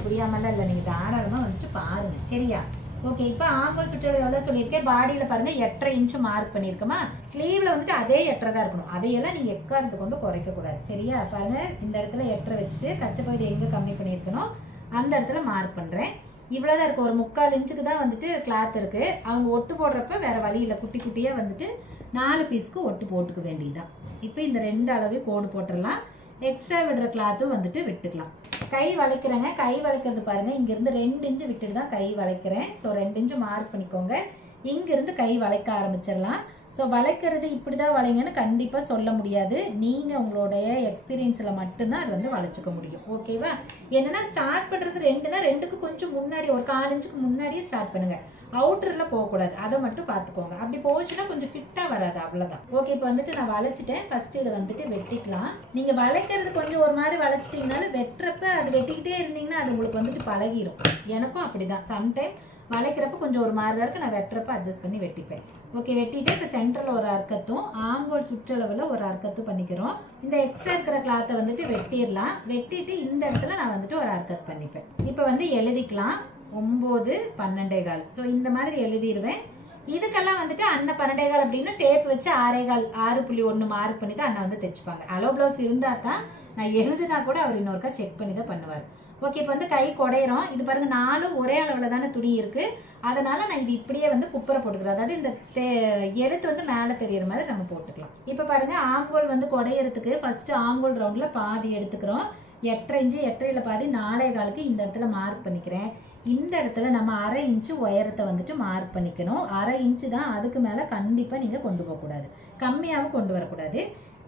புரியாமலாம் இல்லை. நீங்கள் தாராளமாக வந்துட்டு பாருங்க சரியா. ஓகே, இப்போ ஆங்கோல் சுற்றளவு எவ்வளோ சொல்லியிருக்கேன், பாடியில் பாருங்க 8.5 இன்ச்சு மார்க் பண்ணியிருக்கோமா. ஸ்லீவில் வந்துட்டு அதே 8.5 தான் இருக்கணும். அதையெல்லாம் நீங்கள் எக்காரத்து கொண்டு குறைக்கக்கூடாது சரியா. பாருங்க, இந்த இடத்துல 8.5 வச்சுட்டு கச்சை பகுதி எங்கே கம்மி பண்ணியிருக்கணும் அந்த இடத்துல மார்க் பண்ணுறேன். இவ்வளோதான் இருக்குது. ஒரு 3/4 இன்ச்சுக்கு தான் வந்துட்டு கிளாத் இருக்குது. அவங்க ஒட்டு போடுறப்ப வேறு வழி இல்லை, குட்டி குட்டியாக வந்துட்டு 4 பீஸ்க்கு ஒட்டு போட்டுக்க வேண்டியதுதான். இப்போ இந்த 2 அளவையும் கோடு போட்டுடலாம். எக்ஸ்ட்ரா விடுற கிளாத்தும் வந்துட்டு விட்டுக்கலாம். கை வளைக்கிறேங்க. கை வளைக்கிறது பாருங்க, இங்கிருந்து 2 இன்ச்சு விட்டுட்டு தான் கை வளைக்கிறேன். ஸோ 2 இன்ச்சு மார்க் பண்ணிக்கோங்க. இங்கிருந்து கை வளைக்க ஆரம்பிச்சிடலாம். ஸோ வளைக்கிறது இப்படி தான் வளைங்கன்னு கண்டிப்பாக சொல்ல முடியாது. நீங்கள் உங்களுடைய எக்ஸ்பீரியன்ஸில் மட்டும்தான் அது வந்து வளைச்சிக்க முடியும். ஓகேவா? என்னென்னா ஸ்டார்ட் பண்ணுறது 2னா 2க்கு கொஞ்சம் முன்னாடி ஒரு 4 இன்ச்சுக்கு முன்னாடியே ஸ்டார்ட் பண்ணுங்கள். அவுட்டரில் போகக்கூடாது. அதை மட்டும் பார்த்துக்கோங்க. அப்படி போச்சுன்னா கொஞ்சம் ஃபிட்டாக வராது, அவ்வளோதான். ஓகே, இப்போ வந்துட்டு நான் வளைச்சிட்டேன். ஃபஸ்ட்டு இதை வந்துட்டு வெட்டிக்கலாம். நீங்கள் வளைக்கிறது கொஞ்சம் ஒரு மாதிரி வளைச்சிட்டிங்கனாலும் வெட்டுறப்ப அது வெட்டிக்கிட்டே இருந்தீங்கன்னா அது உங்களுக்கு வந்துட்டு பழகிடும். எனக்கும் அப்படி தான். சம்டைம் வளைக்கிறப்ப கொஞ்சம் ஒரு மாதிரி தான் இருக்குது, நான் வெட்டுறப்ப அட்ஜஸ்ட் பண்ணி வெட்டிப்பேன். ஓகே, வெட்டிட்டு இப்போ சென்டரில் ஒரு அர்க்கத்தும் ஆங்கோல் சுற்றளவில் ஒரு அர்க்கத்தும் பண்ணிக்கிறோம். இந்த எக்ஸ்ட்ரா இருக்கிற கிளாத்தை வந்துட்டு வெட்டிடலாம். வெட்டிட்டு இந்த இடத்துல நான் வந்துட்டு ஒரு அர்க்கத் பண்ணிப்பேன். இப்போ வந்து எழுதிக்கலாம் 9 12.25. ஸோ இந்த மாதிரி எழுதிடுவேன். இதுக்கெல்லாம் வந்துட்டு அண்ணன் 12.25 அப்படின்னு டேப் வச்சு 6.1 மார்க் பண்ணி தான் அண்ணன் வந்து தைச்சுப்பாங்க. அலோ பிளவுஸ் இருந்தால் தான் நான் எழுதுனா கூட அவர் இன்னொருக்கா செக் பண்ணி தான் பண்ணுவார். ஓகே, இப்போ வந்து கை குடையிறோம். இது பாருங்க 4 ஒரே அளவில் தானே துணி இருக்கு. அதனால நான் இது இப்படியே வந்து குப்பரை போட்டுக்கிறேன். அதாவது இந்த எழுத்து வந்து மேலே தெரியுற மாதிரி நம்ம போட்டுக்கலாம். இப்போ பாருங்க ஆங்கோல் வந்து குடையிறதுக்கு ஃபர்ஸ்ட் ஆங்கோல் ரவுண்டில் பாதி எடுத்துக்கிறோம். 8.5 இன்ச்சு, 8.5ல் பாதி 4.25க்கு இந்த இடத்துல மார்க் பண்ணிக்கிறேன். இந்த இடத்துல நம்ம 1/2 இன்ச்சு உயரத்தை வந்துட்டு மார்க் பண்ணிக்கணும். 1/2 இன்ச்சு தான், அதுக்கு மேலே கண்டிப்பாக நீங்கள் கொண்டு போகக்கூடாது, கம்மியாகவும் கொண்டு வரக்கூடாது.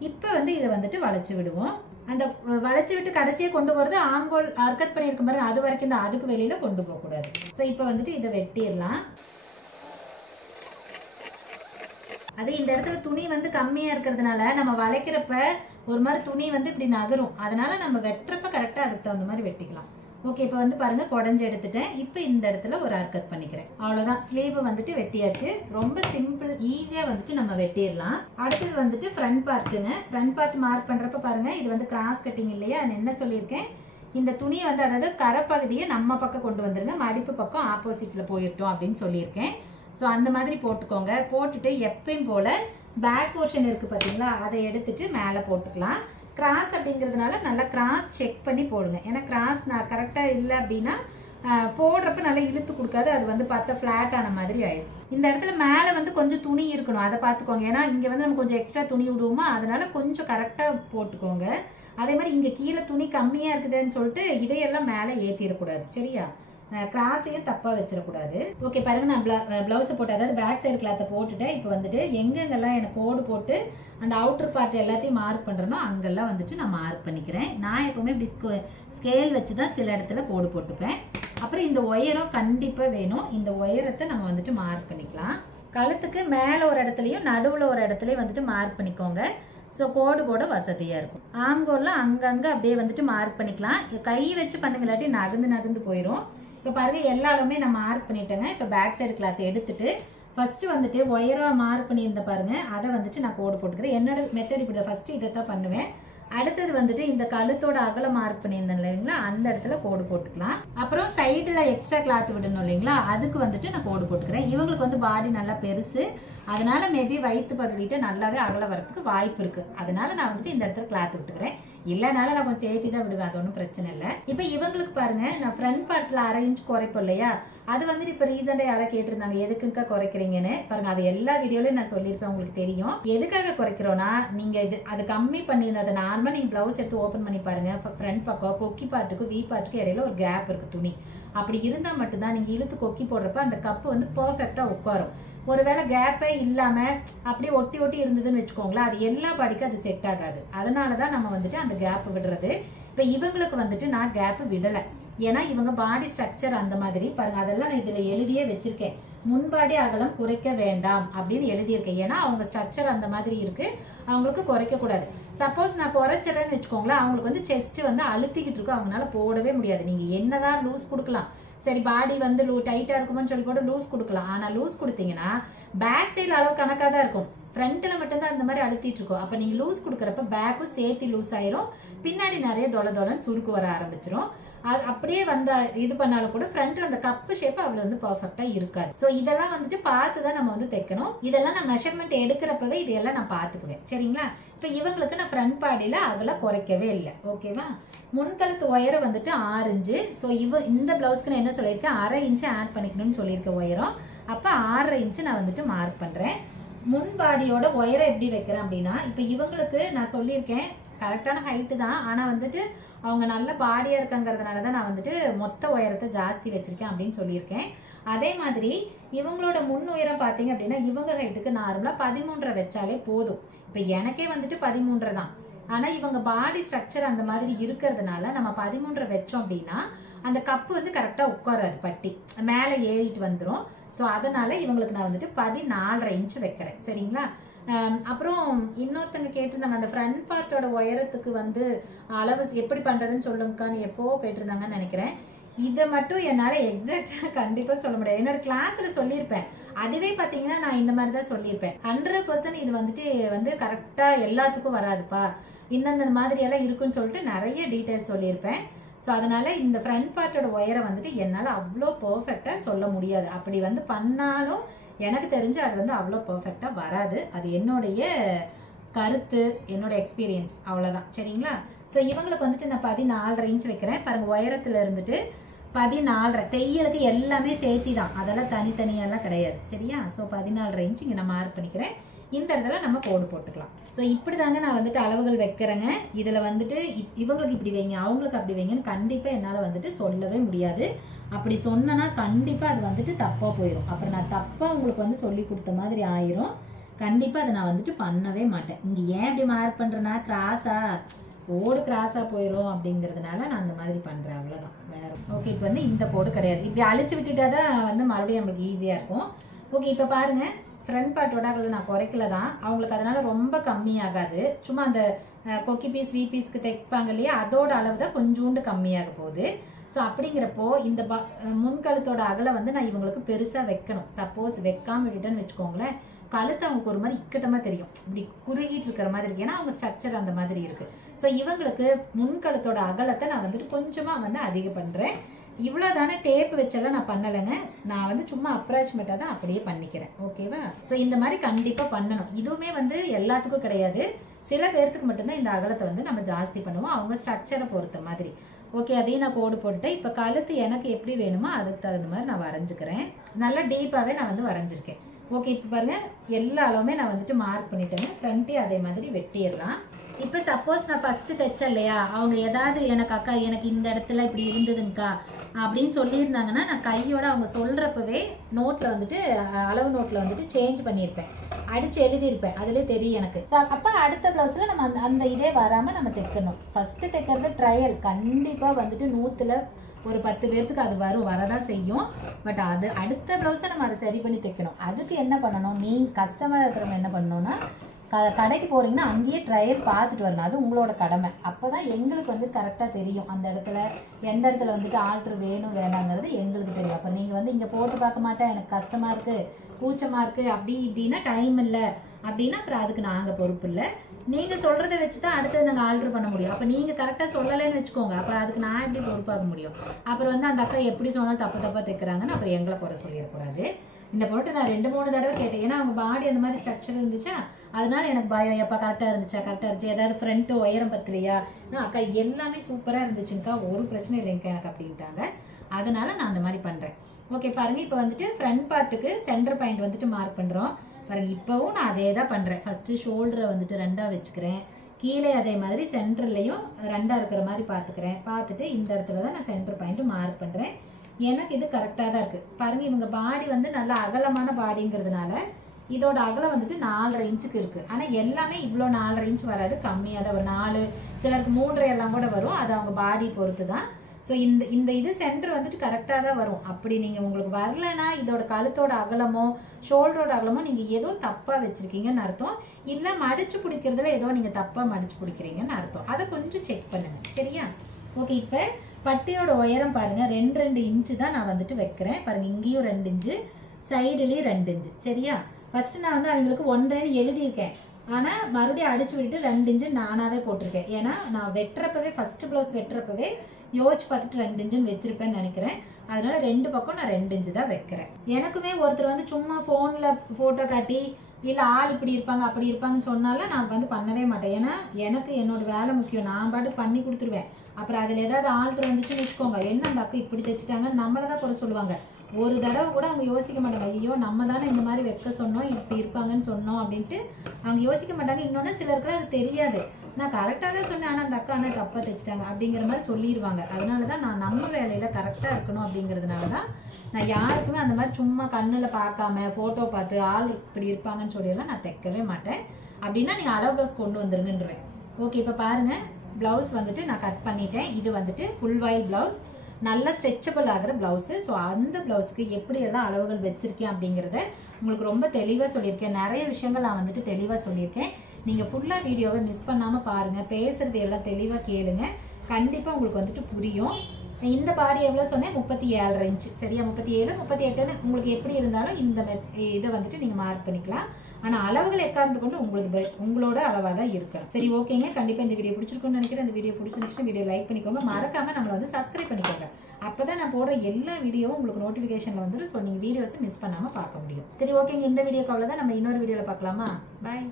இப்போ வந்து இதை வந்துட்டு வளைச்சி விடுவோம். அந்த வளைச்சி விட்டு கடைசியாக கொண்டு போகிறது ஆங்கோல் அர்க்கத் பண்ணியிருக்க பாருங்க, அது வரைக்கும் தான், அதுக்கு வெளியில் கொண்டு போகக்கூடாது. ஸோ இப்போ வந்துட்டு இதை வெட்டிடலாம். அது இந்த இடத்துல துணி வந்து கம்மியாக இருக்கிறதுனால நம்ம வளைக்கிறப்ப ஒரு மாதிரி துணி வந்து இப்படி நகரும். அதனால நம்ம வெட்டுறப்ப கரெக்டாக அதுக்கு தகுந்த மாதிரி வெட்டிக்கலாம். ஓகே, இப்போ வந்து பாருங்க குடஞ்சி எடுத்துட்டேன். இப்போ இந்த இடத்துல ஒரு அர்க்கத் பண்ணிக்கிறேன். அவ்வளோதான், ஸ்லீவ் வந்துட்டு வெட்டியாச்சு. ரொம்ப சிம்பிள், ஈஸியாக வந்துட்டு நம்ம வெட்டிடலாம். அடுத்தது வந்துட்டு ஃப்ரண்ட் பார்ட்டுங்க. ஃப்ரண்ட் பார்ட் மார்க் பண்ணுறப்ப பாருங்க, இது வந்து கிராஸ் கட்டிங் இல்லையா? நான் என்ன சொல்லியிருக்கேன், இந்த துணியை வந்து அதாவது கரைப்பகுதியை நம்ம பக்கம் கொண்டு வந்துருங்க, மடிப்பு பக்கம் ஆப்போசிட்டில் போயிட்டோம் அப்படின்னு சொல்லியிருக்கேன். ஸோ அந்த மாதிரி போட்டுக்கோங்க. போட்டுட்டு எப்பயும் போல் பேக் போர்ஷன் இருக்குது பார்த்தீங்களா, அதை எடுத்துட்டு மேலே போட்டுக்கலாம். கிராஸ் அப்படிங்கிறதுனால நல்லா கிராஸ் செக் பண்ணி போடுங்க. ஏன்னா கிராஸ் நான் கரெக்டாக இல்லை அப்படின்னா போடுறப்ப நல்லா இழுத்து கொடுக்காது, அது வந்து பார்த்தா ஃப்ளாட் ஆன மாதிரி ஆயிடும். இந்த இடத்துல மேலே வந்து கொஞ்சம் துணி இருக்கணும், அதை பார்த்துக்கோங்க. ஏன்னா இங்கே வந்து நம்ம கொஞ்சம் எக்ஸ்ட்ரா துணி விடுவோமா, அதனால கொஞ்சம் கரெக்டாக போட்டுக்கோங்க. அதே மாதிரி இங்கே கீழே துணி கம்மியாக இருக்குதுன்னு சொல்லிட்டு இதையெல்லாம் மேலே ஏற்றிடக்கூடாது, சரியா? கிராஸையும் தப்பாக வச்சிடக்கூடாது. ஓகே பாருங்க, நான் ப்ளவுஸை போட்டு அதாவது பேக் சைடு கிளாத்தை போட்டுட்டேன். இப்போ வந்துட்டு எங்கெங்கெல்லாம் எனக்கு கோடு போட்டு அந்த அவுட்டர் பார்ட் எல்லாத்தையும் மார்க் பண்ணுறனோ அங்கெல்லாம் வந்துட்டு நான் மார்க் பண்ணிக்கிறேன். நான் எப்போவுமே இப்படி ஸ்கேல் வச்சு தான் சில இடத்துல கோடு போட்டுப்பேன். அப்புறம் இந்த ஒயரம் கண்டிப்பாக வேணும். இந்த ஒயரத்தை நம்ம வந்துட்டு மார்க் பண்ணிக்கலாம். கழுத்துக்கு மேலே ஒரு இடத்துலையும் நடுவில் ஒரு இடத்துலையும் வந்துட்டு மார்க் பண்ணிக்கோங்க. ஸோ கோடு போட வசதியாக இருக்கும். ஆம்கோல்லாம் அங்கங்கே அப்படியே வந்துட்டு மார்க் பண்ணிக்கலாம். கை வச்சு பண்ணுங்க, இல்லாட்டி நகர்ந்து போயிடும். இப்போ பாருங்க, எல்லா இடமே நான் மார்க் பண்ணிட்டேங்க. இப்போ பேக் சைடு கிளாத் எடுத்துட்டு ஃபர்ஸ்ட் வந்துட்டு ஒயரம் மார்க் பண்ணியிருந்த பாருங்க, அதை வந்துட்டு நான் கோடு போட்டுக்கிறேன். என்னோட மெத்தட் இப்படி தான், ஃபர்ஸ்ட் இதை தான் பண்ணுவேன். அடுத்தது வந்துட்டு இந்த கழுத்தோட அகலம் மார்க் பண்ணியிருந்தேன் இல்லைங்களா, அந்த இடத்துல கோடு போட்டுக்கலாம். அப்புறம் சைடில் எக்ஸ்ட்ரா கிளாத் விடணும் இல்லைங்களா, அதுக்கு வந்துட்டு நான் கோடு போட்டுக்கிறேன். இவங்களுக்கு வந்து பாடி நல்லா பெருசு, அதனால மேபி வயிற்று பகுதிகிட்ட நல்லாவே அகல வரதுக்கு வாய்ப்பு இருக்கு. அதனால நான் வந்துட்டு இந்த இடத்துல கிளாத் விட்டுக்கிறேன். இல்லைனால நான் கொஞ்சம் சேர்த்தி தான் விடுவேன், அது ஒன்றும் பிரச்சனை இல்லை. இப்போ இவங்களுக்கு பாருங்க, நான் ஃப்ரண்ட் பார்ட்டில் 1/2 இன்ச் குறைப்போம் இல்லையா, அது வந்துட்டு இப்போ ரீசெண்டாக யாரோ கேட்டிருந்தாங்க எதுக்குக்கா குறைக்கிறீங்கன்னு. பாருங்க, அது எல்லா வீடியோலையும் நான் சொல்லியிருப்பேன், உங்களுக்கு தெரியும் எதுக்காக குறைக்கிறோன்னா. நீங்கள் இது அது கம்மி பண்ணியிருந்தது நார்மலாக நீங்கள் ப்ளவுஸ் எடுத்து ஓப்பன் பண்ணி பாருங்க, ஃப்ரண்ட் பக்கம் கொக்கி பார்ட்டுக்கும் வி பார்ட்டுக்கும் இடையில ஒரு கேப் இருக்குது துணி. அப்படி இருந்தால் மட்டும்தான் நீங்கள் இழுத்து கொக்கி போடுறப்ப அந்த கப்பு வந்து பர்ஃபெக்டாக உட்காரும். ஒருவேளை கேப்பே இல்லாமல் அப்படியே ஒட்டி இருந்ததுன்னு வச்சுக்கோங்களேன், அது எல்லா பாடிக்கும் அது செட் ஆகாது. அதனால தான் நம்ம வந்துட்டு அந்த கேப் விடுறது. இப்போ இவங்களுக்கு வந்துட்டு நான் கேப் விடலை, ஏன்னா இவங்க பாடி ஸ்ட்ரக்சர் அந்த மாதிரி பாருங்க. அதெல்லாம் நான் இதில் எழுதியே வச்சிருக்கேன், முன்பாடி அகலம் குறைக்க வேண்டாம் அப்படின்னு எழுதியிருக்கேன். ஏன்னா அவங்க ஸ்ட்ரக்சர் அந்த மாதிரி இருக்கு, அவங்களுக்கு குறைக்க கூடாது. சப்போஸ் நான் குறைச்சிடறேன்னு வச்சுக்கோங்களேன், அவங்களுக்கு வந்து செஸ்ட் வந்து அழுத்திக்கிட்டு இருக்கும், அவங்களால போடவே முடியாது. நீங்க என்னதான் லூஸ் கொடுக்கலாம், சரி பாடி வந்து டைட்டா இருக்குமோன்னு சொல்லி கூட லூஸ் கொடுக்கலாம். ஆனா லூஸ் கொடுத்தீங்கன்னா பேக் சைடு அளவு கணக்காக தான் இருக்கும், ஃப்ரண்ட்ல மட்டும்தான் அந்த மாதிரி அழுத்திட்டு இருக்கும். அப்ப நீங்க லூஸ் கொடுக்குறப்ப பேக்கும் சேர்த்து லூஸ் ஆயிரும், பின்னாடி நிறைய தொலைன்னு சுருக்கு வர ஆரம்பிச்சிரும். அது அப்படியே வந்த இது பண்ணாலும் கூட ஃப்ரண்ட்ல அந்த கப்பு ஷேப் அவ்வளவு வந்து பர்ஃபெக்டா இருக்காது. சோ இதெல்லாம் வந்துட்டு பார்த்து தான் நம்ம வந்து தைக்கணும். இதெல்லாம் நான் மெஷர்மெண்ட் எடுக்கிறப்பவே இதெல்லாம் நான் பார்த்துக்குவேன், சரிங்களா? இப்ப இவங்களுக்கு நான் ஃப்ரண்ட் பாடியில அகல குறைக்கவே இல்லை, ஓகேவா? முன்கழுத்து உயரம் வந்துட்டு 6 இன்ச்சு. ஸோ இந்த பிளவுஸ்க்கு நான் என்ன சொல்லியிருக்கேன், 1/2 இன்ச்சு ஆட் பண்ணிக்கணும்னு சொல்லியிருக்கேன் உயரம். அப்போ 6.5 இன்ச்சு நான் வந்துட்டு மார்க் பண்ணுறேன். முன்பாடியோட உயரம் எப்படி வைக்கிறேன் அப்படின்னா, இப்போ இவங்களுக்கு நான் சொல்லியிருக்கேன் கரெக்டான ஹைட்டு தான், ஆனால் வந்துட்டு அவங்க நல்ல பாடியாக இருக்காங்கிறதுனால தான் நான் வந்துட்டு மொத்த உயரத்தை ஜாஸ்தி வச்சுருக்கேன் அப்படின்னு சொல்லியிருக்கேன். அதே மாதிரி இவங்களோட முன் உயரம் பார்த்தீங்க அப்படின்னா இவங்க ஹைட்டுக்கு நார்மலாக 13.5 வச்சாலே போதும். இப்போ எனக்கே வந்துட்டு 13.5 தான். ஆனால் இவங்க பாடி ஸ்ட்ரக்சர் அந்த மாதிரி இருக்கிறதுனால நம்ம 13.5 வச்சோம் அப்படின்னா அந்த கப்பு வந்து கரெக்டாக உட்காராது, பட்டி மேலே ஏறிட்டு வந்துடும். ஸோ அதனால் இவங்களுக்கு நான் வந்துட்டு 14.5 இன்ச்சு வைக்கிறேன். சரிங்களா? அப்புறம் இன்னொருத்தங்க கேட்டிருந்தாங்க அந்த ஃப்ரண்ட் பார்ட்டோட உயரத்துக்கு வந்து அளவு எப்படி பண்ணுறதுன்னு சொல்லுங்கக்கான்னு எப்போ கேட்டிருந்தாங்கன்னு நினைக்கிறேன். இதை மட்டும் என்னால் எக்ஸாக்டாக கண்டிப்பாக சொல்ல முடியாது. என்னோட கிளாஸில் சொல்லியிருப்பேன். அதுவே பார்த்தீங்கன்னா நான் இந்த மாதிரி தான் சொல்லியிருப்பேன். 100% இது வந்துட்டு கரெக்டாக எல்லாத்துக்கும் வராதுப்பா, இந்தந்த மாதிரியெல்லாம் இருக்குன்னு சொல்லிட்டு நிறைய டீட்டெயில்ஸ் சொல்லியிருப்பேன். ஸோ அதனால இந்த ஃப்ரண்ட் பார்ட்டோட ஒயரை வந்துட்டு என்னால் அவ்வளோ பர்ஃபெக்டாக சொல்ல முடியாது. அப்படி பண்ணாலும் எனக்கு தெரிஞ்சு அது அவ்வளோ பர்ஃபெக்டாக வராது. அது என்னுடைய கருத்து, என்னோட எக்ஸ்பீரியன்ஸ், அவ்வளோதான். சரிங்களா? ஸோ இவங்களுக்கு வந்துட்டு நான் 14.5 இன்ச் வைக்கிறேன். பாருங்கள், உயரத்தில் இருந்துட்டு 14.5 தையலுக்கு எல்லாமே சேர்த்தி தான், அதெல்லாம் தனித்தனியெல்லாம் கிடையாது. சரியா? ஸோ 14.5 இன்ச் இங்கே நான் மார்க் பண்ணிக்கிறேன். இந்த இடத்துல நம்ம கோடு போட்டுக்கலாம். ஸோ இப்படி தாங்க நான் வந்துட்டு அளவுகள் வைக்கிறேங்க. இதில் வந்துட்டு இவங்களுக்கு இப்படி வைங்க, அவங்களுக்கு அப்படி வைங்கன்னு கண்டிப்பாக என்னால் வந்துட்டு சொல்லவே முடியாது. அப்படி சொன்னேன்னா கண்டிப்பாக அது வந்துட்டு தப்பாக போயிடும். அப்புறம் நான் தப்பாக உங்களுக்கு சொல்லி கொடுத்த மாதிரி ஆயிரும். கண்டிப்பாக அதை நான் வந்துட்டு பண்ணவே மாட்டேன். இங்கே ஏன் இப்படி மார்க் பண்ணுறேன்னா கோடு கிராஸாக போயிடும் அப்படிங்கிறதுனால நான் அந்த மாதிரி பண்ணுறேன், அவ்வளோதான். வேறு ஓகே. இப்போ இந்த கோடு கிடையாது, இப்படி அழிச்சு விட்டுட்டா தான் மறுபடியும் நம்மளுக்கு ஈஸியாக இருக்கும். ஓகே, இப்போ பாருங்கள், ஃப்ரண்ட் பார்ட்டோட நான் குறைக்கல தான், அவங்களுக்கு அதனால் ரொம்ப கம்மியாகாது. சும்மா அந்த கொக்கி பீஸ் வி பீஸ்க்கு தைப்பாங்க இல்லையா, அதோட அளவு தான் கொஞ்சோண்டு கம்மியாக போகுது. ஸோ அப்படிங்கிறப்போ இந்த முன்கழுத்தோட அகலை நான் இவங்களுக்கு பெருசாக வைக்கணும். சப்போஸ் வைக்காமல் விட்டுட்டேன்னு வச்சுக்கோங்களேன், கழுத்து அவங்களுக்கு ஒரு மாதிரி இக்கட்டமாக தெரியும், இப்படி குறுகிட்டு இருக்கிற மாதிரி இருக்கு. ஏன்னா அவங்க ஸ்ட்ரக்சர் அந்த மாதிரி இருக்குது. ஸோ இவங்களுக்கு முன்கழுத்தோட அகலத்தை நான் வந்துட்டு கொஞ்சமாக அதிகம் பண்ணுறேன். இவ்வளோ தானே, டேப் வச்செல்லாம் நான் பண்ணலைங்க. நான் சும்மா அப்ராக்சிமேட்டாக தான் அப்படியே பண்ணிக்கிறேன். ஓகேவா? ஸோ இந்த மாதிரி கண்டிப்பாக பண்ணணும். இதுவுமே எல்லாத்துக்கும் கிடையாது, சில பேர்த்துக்கு மட்டும்தான் இந்த அகலத்தை நம்ம ஜாஸ்தி பண்ணுவோம், அவங்க ஸ்ட்ரக்சரை பொறுத்த மாதிரி. ஓகே, அதையும் நான் கோடு போட்டுட்டேன். இப்போ கழுத்து எனக்கு எப்படி வேணுமோ அதுக்கு தகுந்த மாதிரி நான் வரைஞ்சிக்கிறேன். நல்லா டீப்பாகவே நான் வரைஞ்சிருக்கேன். ஓகே, இப்போ பாருங்கள், எல்லா அளவுமே நான் மார்க் பண்ணிட்டேங்க. ஃப்ரண்ட்டே அதே மாதிரி வெட்டிடலாம். இப்போ சப்போஸ் நான் ஃபஸ்ட்டு தைச்சேன் இல்லையா, அவங்க ஏதாவது எனக்கு அக்கா எனக்கு இந்த இடத்துல இப்படி இருந்ததுங்கக்கா அப்படின்னு சொல்லியிருந்தாங்கன்னா நான் கையோட அவங்க சொல்கிறப்பவே நோட்டில் அளவு நோட்டில் சேஞ்ச் பண்ணியிருப்பேன், அடித்து எழுதியிருப்பேன். அதிலே தெரியும் எனக்கு. அப்போ அடுத்த ப்ளவுஸில் நம்ம அந்த இதே வராமல் நம்ம தைக்கணும். ஃபஸ்ட்டு தைக்கிறது ட்ரையல். கண்டிப்பாக 100ல் ஒரு 10 பேர்த்துக்கு அது வரதான் செய்யும். பட் அது அடுத்த ப்ளவுஸை நம்ம அதை சரி பண்ணி தைக்கணும். அதுக்கு என்ன பண்ணணும், நீங்கள் கஸ்டமராக இருக்கிறவங்க என்ன பண்ணணும்னா கடைக்கு போகிறீங்கன்னா அங்கேயே ட்ரையல் பார்த்துட்டு வரணும். அது உங்களோட கடமை. அப்போ தான் எங்களுக்கு கரெக்டாக தெரியும் அந்த இடத்துல எந்த இடத்துல ஆல்ட்ரு வேணும் வேணாங்கிறது எங்களுக்கு தெரியும். அப்போ நீங்கள் இங்கே போட்டு பார்க்க மாட்டேன், எனக்கு கஷ்டமாக இருக்குது, கூச்சமாக இருக்குது அப்படி இப்படின்னா, டைம் இல்லை அப்படின்னா அப்புறம் அதுக்கு நாங்கள் பொறுப்பு இல்லை. நீங்கள் சொல்கிறத வச்சு தான் அடுத்தது நாங்கள் ஆல்ட்ரு பண்ண முடியும். அப்போ நீங்கள் கரெக்டாக சொல்லலைன்னு வச்சுக்கோங்க, அப்புறம் அதுக்கு நான் எப்படி பொறுப்பாக முடியும்? அப்புறம் அந்த அக்கா எப்படி சொன்னாலும் தப்பாக தைக்கிறாங்கன்னு அப்புறம் எங்களை குறை சொல்லிடக்கூடாது. இந்த பொருட்டை நான் 2-3 தடவை கேட்டேன். ஏன்னா அவங்க பாடி அந்த மாதிரி ஸ்ட்ரக்சர் இருந்துச்சா, அதனால எனக்கு பயம், எப்போ கரெக்டாக இருந்துச்சு, ஏதாவது ஃப்ரண்ட்டு உயரம் பத்தலையா, அக்கா எல்லாமே சூப்பராக இருந்துச்சுங்கக்கா, ஒரு பிரச்சனை இல்லைங்கக்கா எனக்கு அப்படின்ட்டாங்க. அதனால நான் அந்த மாதிரி பண்ணுறேன். ஓகே பாருங்கள், இப்போ ஃப்ரண்ட் பார்ட்டுக்கு சென்டர் பாயிண்ட் மார்க் பண்ணுறோம். பாருங்கள், இப்போவும் நான் அதே தான் பண்ணுறேன். ஃபஸ்ட்டு ஷோல்டரை 2ஆக வச்சுக்கிறேன், கீழே அதே மாதிரி சென்டர்லேயும் 2ஆக இருக்கிற மாதிரி பார்த்துட்டு இந்த இடத்துல தான் நான் சென்டர் பாயிண்ட் மார்க் பண்ணுறேன். எனக்கு இது கரெக்டாக தான் இருக்குது. பாருங்கள், இவங்க பாடி நல்லா அகலமான பாடிங்கிறதுனால இதோட அகலம் 4.5 இன்ச்சுக்கு இருக்குது. ஆனால் எல்லாமே இவ்வளோ 4.5 இன்ச் வராது, கம்மியாக தான் ஒரு 4, சிலருக்கு 3 எல்லாம் கூட வரும். அது அவங்க பாடி பொறுத்து தான். ஸோ இந்த இது சென்டர் கரெக்டாக தான் வரும். அப்படி நீங்கள் உங்களுக்கு வரலைன்னா இதோட கழுத்தோட அகலமோ ஷோல்டரோட அகலமோ நீங்கள் ஏதோ தப்பாக வச்சுருக்கீங்கன்னு அர்த்தம். இல்லை மடிச்சு பிடிக்கிறதுல ஏதோ நீங்கள் தப்பாக மடிச்சு பிடிக்கிறீங்கன்னு அர்த்தம். அதை கொஞ்சம் செக் பண்ணுங்கள். சரியா? ஓகே, இப்போ பட்டியோட உயரம் பாருங்கள், 2 இன்ச்சு தான் நான் வைக்கிறேன். பாருங்கள், இங்கேயும் 2 இன்ச்சு, சைடுலேயும் 2 இன்ச்சு. சரியா? ஃபஸ்ட்டு நான் அவங்களுக்கு 1.5 எழுதியிருக்கேன். ஆனால் மறுபடியும் அடிச்சு விட்டுட்டு 2 இன்ச்சு நானாகவே போட்டிருக்கேன். ஏன்னா நான் வெட்டுறப்பவே ஃபஸ்ட்டு ப்ளவுஸ் வெட்டுறப்பவே யோசிச்சு பார்த்துட்டு 2 இன்ச்சுன்னு வச்சிருப்பேன்னு நினைக்கிறேன். அதனால 2 பக்கம் நான் 2 இன்ச்சு தான் வைக்கிறேன். எனக்குமே ஒருத்தர் சும்மா ஃபோனில் ஃபோட்டோ காட்டி இல்லை ஆள் இப்படி இருப்பாங்க அப்படி இருப்பாங்கன்னு சொன்னாலும் நான் பண்ணவே மாட்டேன். ஏன்னா எனக்கு என்னோட வேலை முக்கியம். நான் பாட்டு பண்ணி கொடுத்துருவேன். அப்புறம் அதில் ஏதாவது ஆல்ட்ரு வந்துச்சுன்னு வச்சுக்கோங்க, என்ன அந்த அக்கா இப்படி தைச்சிட்டாங்க நம்மளை தான் குறை சொல்லுவாங்க. ஒரு தடவை கூட அவங்க யோசிக்க மாட்டாங்க, ஐயோ நம்ம தானே இந்த மாதிரி வைக்க சொன்னோம், இப்படி இருப்பாங்கன்னு சொன்னோம் அப்படின்ட்டு அவங்க யோசிக்க மாட்டாங்க. இன்னொன்று சிலருக்குலாம் அது தெரியாது, நான் கரெக்டாக தான் சொன்னேன் ஆனால் அந்த அக்கா ஆனால் தப்பாக தைச்சிட்டாங்க அப்படிங்கிற மாதிரி சொல்லிடுவாங்க. அதனால தான் நான் நம்ம வேலையில் கரெக்டாக இருக்கணும் அப்படிங்கிறதுனால தான் நான் யாருக்குமே அந்த மாதிரி சும்மா கண்ணில் பார்க்காம ஃபோட்டோ பார்த்து ஆள் இப்படி இருப்பாங்கன்னு சொல்லியெல்லாம் நான் தைக்கவே மாட்டேன். அப்படின்னா நீங்கள் அளவு ப்ளவுஸ் கொண்டு வந்துருங்கன்றேன். ஓகே, இப்போ பாருங்கள் ப்ளவுஸ் வந்துட்டு நான் கட் பண்ணிட்டேன். இது வந்துட்டு ஃபுல் வாயில் ப்ளவுஸ், நல்ல ஸ்ட்ரெச்சபிள் ஆகிற ப்ளவுஸு. ஸோ அந்த ப்ளவுஸுக்கு எப்படியெல்லாம் அளவுகள் வச்சுருக்கேன் அப்படிங்கிறத உங்களுக்கு ரொம்ப தெளிவாக சொல்லியிருக்கேன். நிறைய விஷயங்கள் நான் வந்துட்டு தெளிவாக சொல்லியிருக்கேன். நீங்கள் ஃபுல்லாக வீடியோவை மிஸ் பண்ணாமல் பாருங்கள், பேசுகிறது எல்லாம் தெளிவாக கேளுங்க, கண்டிப்பாக உங்களுக்கு வந்துட்டு புரியும். இந்த பாடி எவ்வளோ சொன்னேன், 37.5 இன்ச்சு சரியா, 37 38 உங்களுக்கு எப்படி இருந்தாலும் இந்த இதை வந்துட்டு நீங்கள் மார்க் பண்ணிக்கலாம். ஆனால் அளவுகள் எக்கார்ந்து கொண்டு உங்களோட அளவாக தான் இருக்கணும். சரி ஓகேங்க, கண்டிப்பாக இந்த வீடியோ பிடிச்சிருக்குன்னு நினைக்கிறேன். இந்த வீடியோ பிடிச்சிருந்துச்சுன்னா வீடியோ லைக் பண்ணிக்கோங்க, மறக்காமல் நம்மளை வந்து சப்ஸ்கிரைப் பண்ணிக்கோங்க. அப்போ தான் நான் போடுற எல்லா வீடியோவும் உங்களுக்கு நோட்டிஃபிகேஷனில் வந்துடும். ஸோ நீங்கள் வீடியோஸை மிஸ் பண்ணாமல் பார்க்க முடியும். சரி ஓகேங்க, இந்த வீடியோக்கு அவ்வளோதான். நம்ம இன்னொரு வீடியோவில் பார்க்கலாமா? பாய்.